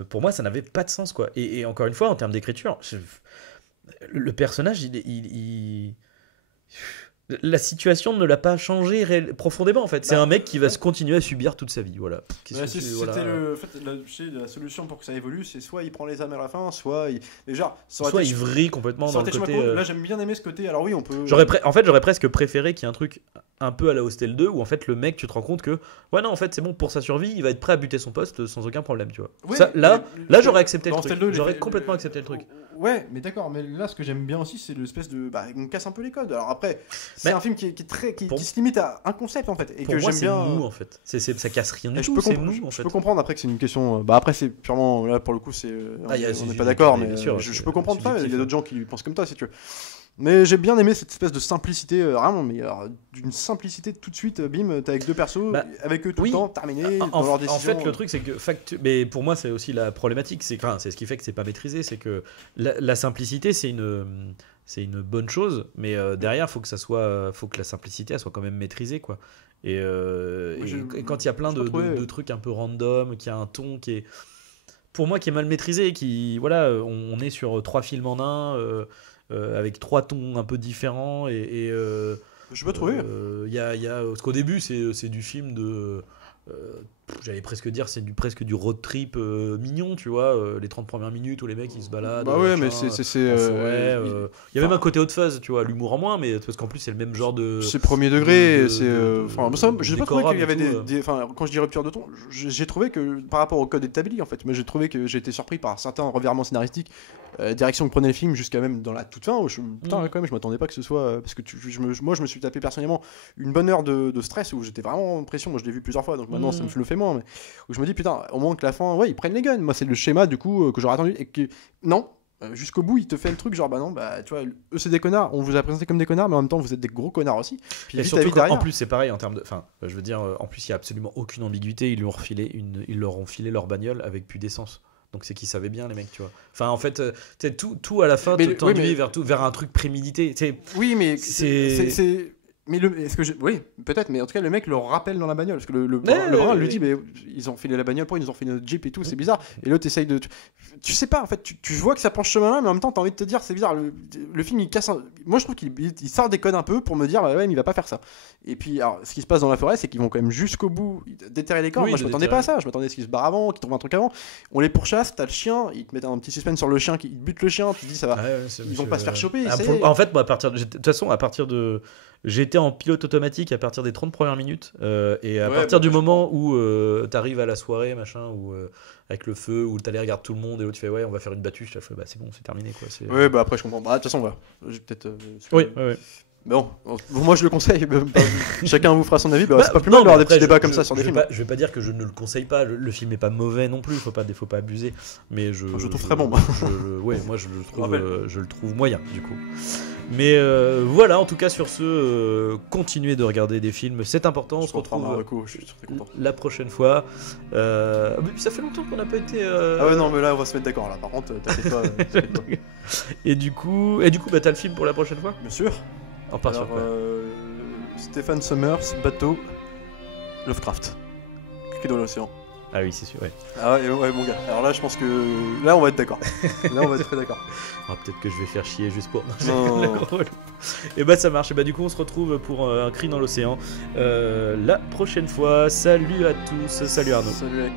pour moi, ça n'avait pas de sens, quoi. Et encore une fois, en termes d'écriture, le personnage, la situation ne l'a pas changé profondément, en fait. C'est Bah, un mec qui va se continuer à subir toute sa vie, voilà. Qu'est-ce Ouais, que si tu- c'était voilà. en fait, la solution pour que ça évolue, c'est soit il prend les âmes à la fin, soit il. Déjà, ça aurait Soit été- il vrille complètement ça dans aurait le été côté. Schumacher. Là, j'aime bien aimer ce côté. Alors oui, on peut. En fait, j'aurais presque préféré qu'il y ait un truc un peu à la Hostel 2 où en fait le mec, tu te rends compte que ouais non en fait c'est bon pour sa survie, il va être prêt à buter son poste sans aucun problème, tu vois. Ouais, Ça, là mais- j'aurais accepté le dans truc. Hostel 2, J'aurais complètement accepté le truc. Ouais, mais d'accord, mais là, ce que j'aime bien aussi, c'est l'espèce de. Bah, on casse un peu les codes. Alors après, c'est Mais- un film qui est très. Qui Pour- se limite à un concept en fait. Et Pour que moi j'aime c'est bien. mou en fait. Ça casse rien du Et je tout, peux, c'est compre- mou en je fait. peux comprendre après que c'est une question. Bah après c'est purement là pour le coup c'est. Ah, y a- on n'est c'est- pas d'accord, bien mais sûr, je c'est peux comprendre ça. Il y a subjectif. d'autres gens qui pensent comme toi si tu veux. Mais j'ai bien aimé cette espèce de simplicité, vraiment, mais alors, d'une simplicité tout de suite, bim, t'es avec deux persos, Bah, avec eux tout oui. le temps, terminé, En, dans leurs en décisions. fait, le truc, c'est que mais pour moi, c'est aussi la problématique. C'est ce qui fait que c'est pas maîtrisé. C'est que la simplicité, c'est une bonne chose, mais derrière, faut que la simplicité, elle soit quand même maîtrisée, quoi. Et quand il y a plein j'ai pas trouvé. de trucs un peu random, qui a un ton qui est, pour moi, qui est mal maîtrisé, voilà, on est sur 3 films en un, avec 3 tons un peu différents, Je peux trouver. parce qu'au début, c'est du film de. J'allais presque dire, c'est presque du road trip mignon, tu vois. Les 30 premières minutes où les mecs ils se baladent. Bah ouais, mais machin, c'est. en forêt, il y a même un côté hot fuzz, tu vois, l'humour en moins, mais parce qu'en plus c'est le même genre de. C'est premier degré, de- c'est. de- Enfin, de- ça, de j'ai pas trouvé qu'il y avait décorum et tout, Enfin, quand je dis rupture de ton, j'ai trouvé que par rapport au code établi, en fait, moi j'ai trouvé que j'ai été surpris par certains revirements scénaristiques, direction que prenait le film jusqu'à même dans la toute fin. Où putain, quand même, je m'attendais pas que ce soit. Parce que moi je me suis tapé personnellement une bonne heure de stress où j'étais vraiment en pression. Moi je l'ai vu plusieurs fois, donc maintenant ça me le fait moins. Mais où je me dis, putain, au moins que la fin, ouais, ils prennent les guns. Moi, c'est le schéma du coup que j'aurais attendu. Et que. Non, jusqu'au bout, il te fait le truc, genre, bah non, bah tu vois, eux c'est des connards, on vous a présenté comme des connards, mais en même temps, vous êtes des gros connards aussi. Puis Et vite, surtout vite qu'en derrière. plus c'est pareil en termes de. Enfin, je veux dire, en plus il y a absolument aucune ambiguïté. Ils leur ont filé leur bagnole avec plus d'essence. Donc c'est qu'ils savaient bien les mecs, tu vois. Enfin en fait, tout à la fin Mais te oui, t'enduit mais- vers un truc prémédité. Oui, mais C'est- Mais est-ce que oui, peut-être, mais en tout cas le mec le rappelle dans la bagnole parce que le Ouais, brun ouais, lui ouais. dit, mais ils ont filé la bagnole, pour ils nous ont filé notre Jeep et tout, c'est bizarre. Et l'autre essaye de, tu sais pas en fait, tu vois que ça prend ce chemin-là, mais en même temps t'as envie de te dire c'est bizarre. Le film il casse. Moi je trouve qu'il sort des codes un peu pour me dire ouais mais il va pas faire ça. Et puis alors ce qui se passe dans la forêt c'est qu'ils vont quand même jusqu'au bout déterrer les corps. Oui, Moi je de m'attendais pas à déterrer. ça. Je m'attendais à ce qu'ils se barrent avant, qu'ils trouvent un truc avant. On les pourchasse, t'as le chien, ils te mettent un petit suspense sur le chien, ils butent le chien, tu te dis ça va. Ils vont pas se faire choper. En fait, moi, de toute façon, j'étais en pilote automatique à partir des 30 premières minutes. Et à Ouais, partir bah, du je moment où t'arrives à la soirée, machin, où, avec le feu, où t'allais regarder tout le monde, et l'autre tu fais ouais, on va faire une battue. Je fais bah c'est bon, c'est terminé quoi. Ouais bah après je comprends. Bah de toute façon on va. J'ai peut-être. Oui. Bon, moi je le conseille, chacun vous fera son avis, Bah, c'est pas plus non, mal d'avoir mais des petits après, débats comme ça sur des je vais films. pas- je vais pas dire que je ne le conseille pas. Le film est pas mauvais non plus. Faut pas abuser. Mais Je le trouve très bon, moi. Ouais, moi je le trouve moyen du coup. Mais voilà, en tout cas sur ce, continuez de regarder des films, c'est important. On se retrouve je suis très content. la prochaine fois. Mais ça fait longtemps qu'on n'a pas été. Ah ouais, non, mais là on va se mettre d'accord. Là, par contre, t'inquiète pas. t'inquiète pas. Et du coup, bah t'as le film pour la prochaine fois. Bien sûr. On part sur Alors, quoi Stephen Sommers, bateau, Lovecraft, Cri dans l'océan. Ah oui, c'est sûr. Ouais. Ah ouais, ouais, mon gars. Alors là, je pense que là, on va être d'accord. Là, on va être très d'accord. Ah, peut-être que je vais faire chier juste pour. Non. Et bah ça marche. Et bah du coup, on se retrouve pour un cri dans l'océan la prochaine fois. Salut à tous. Salut Arnaud. Salut.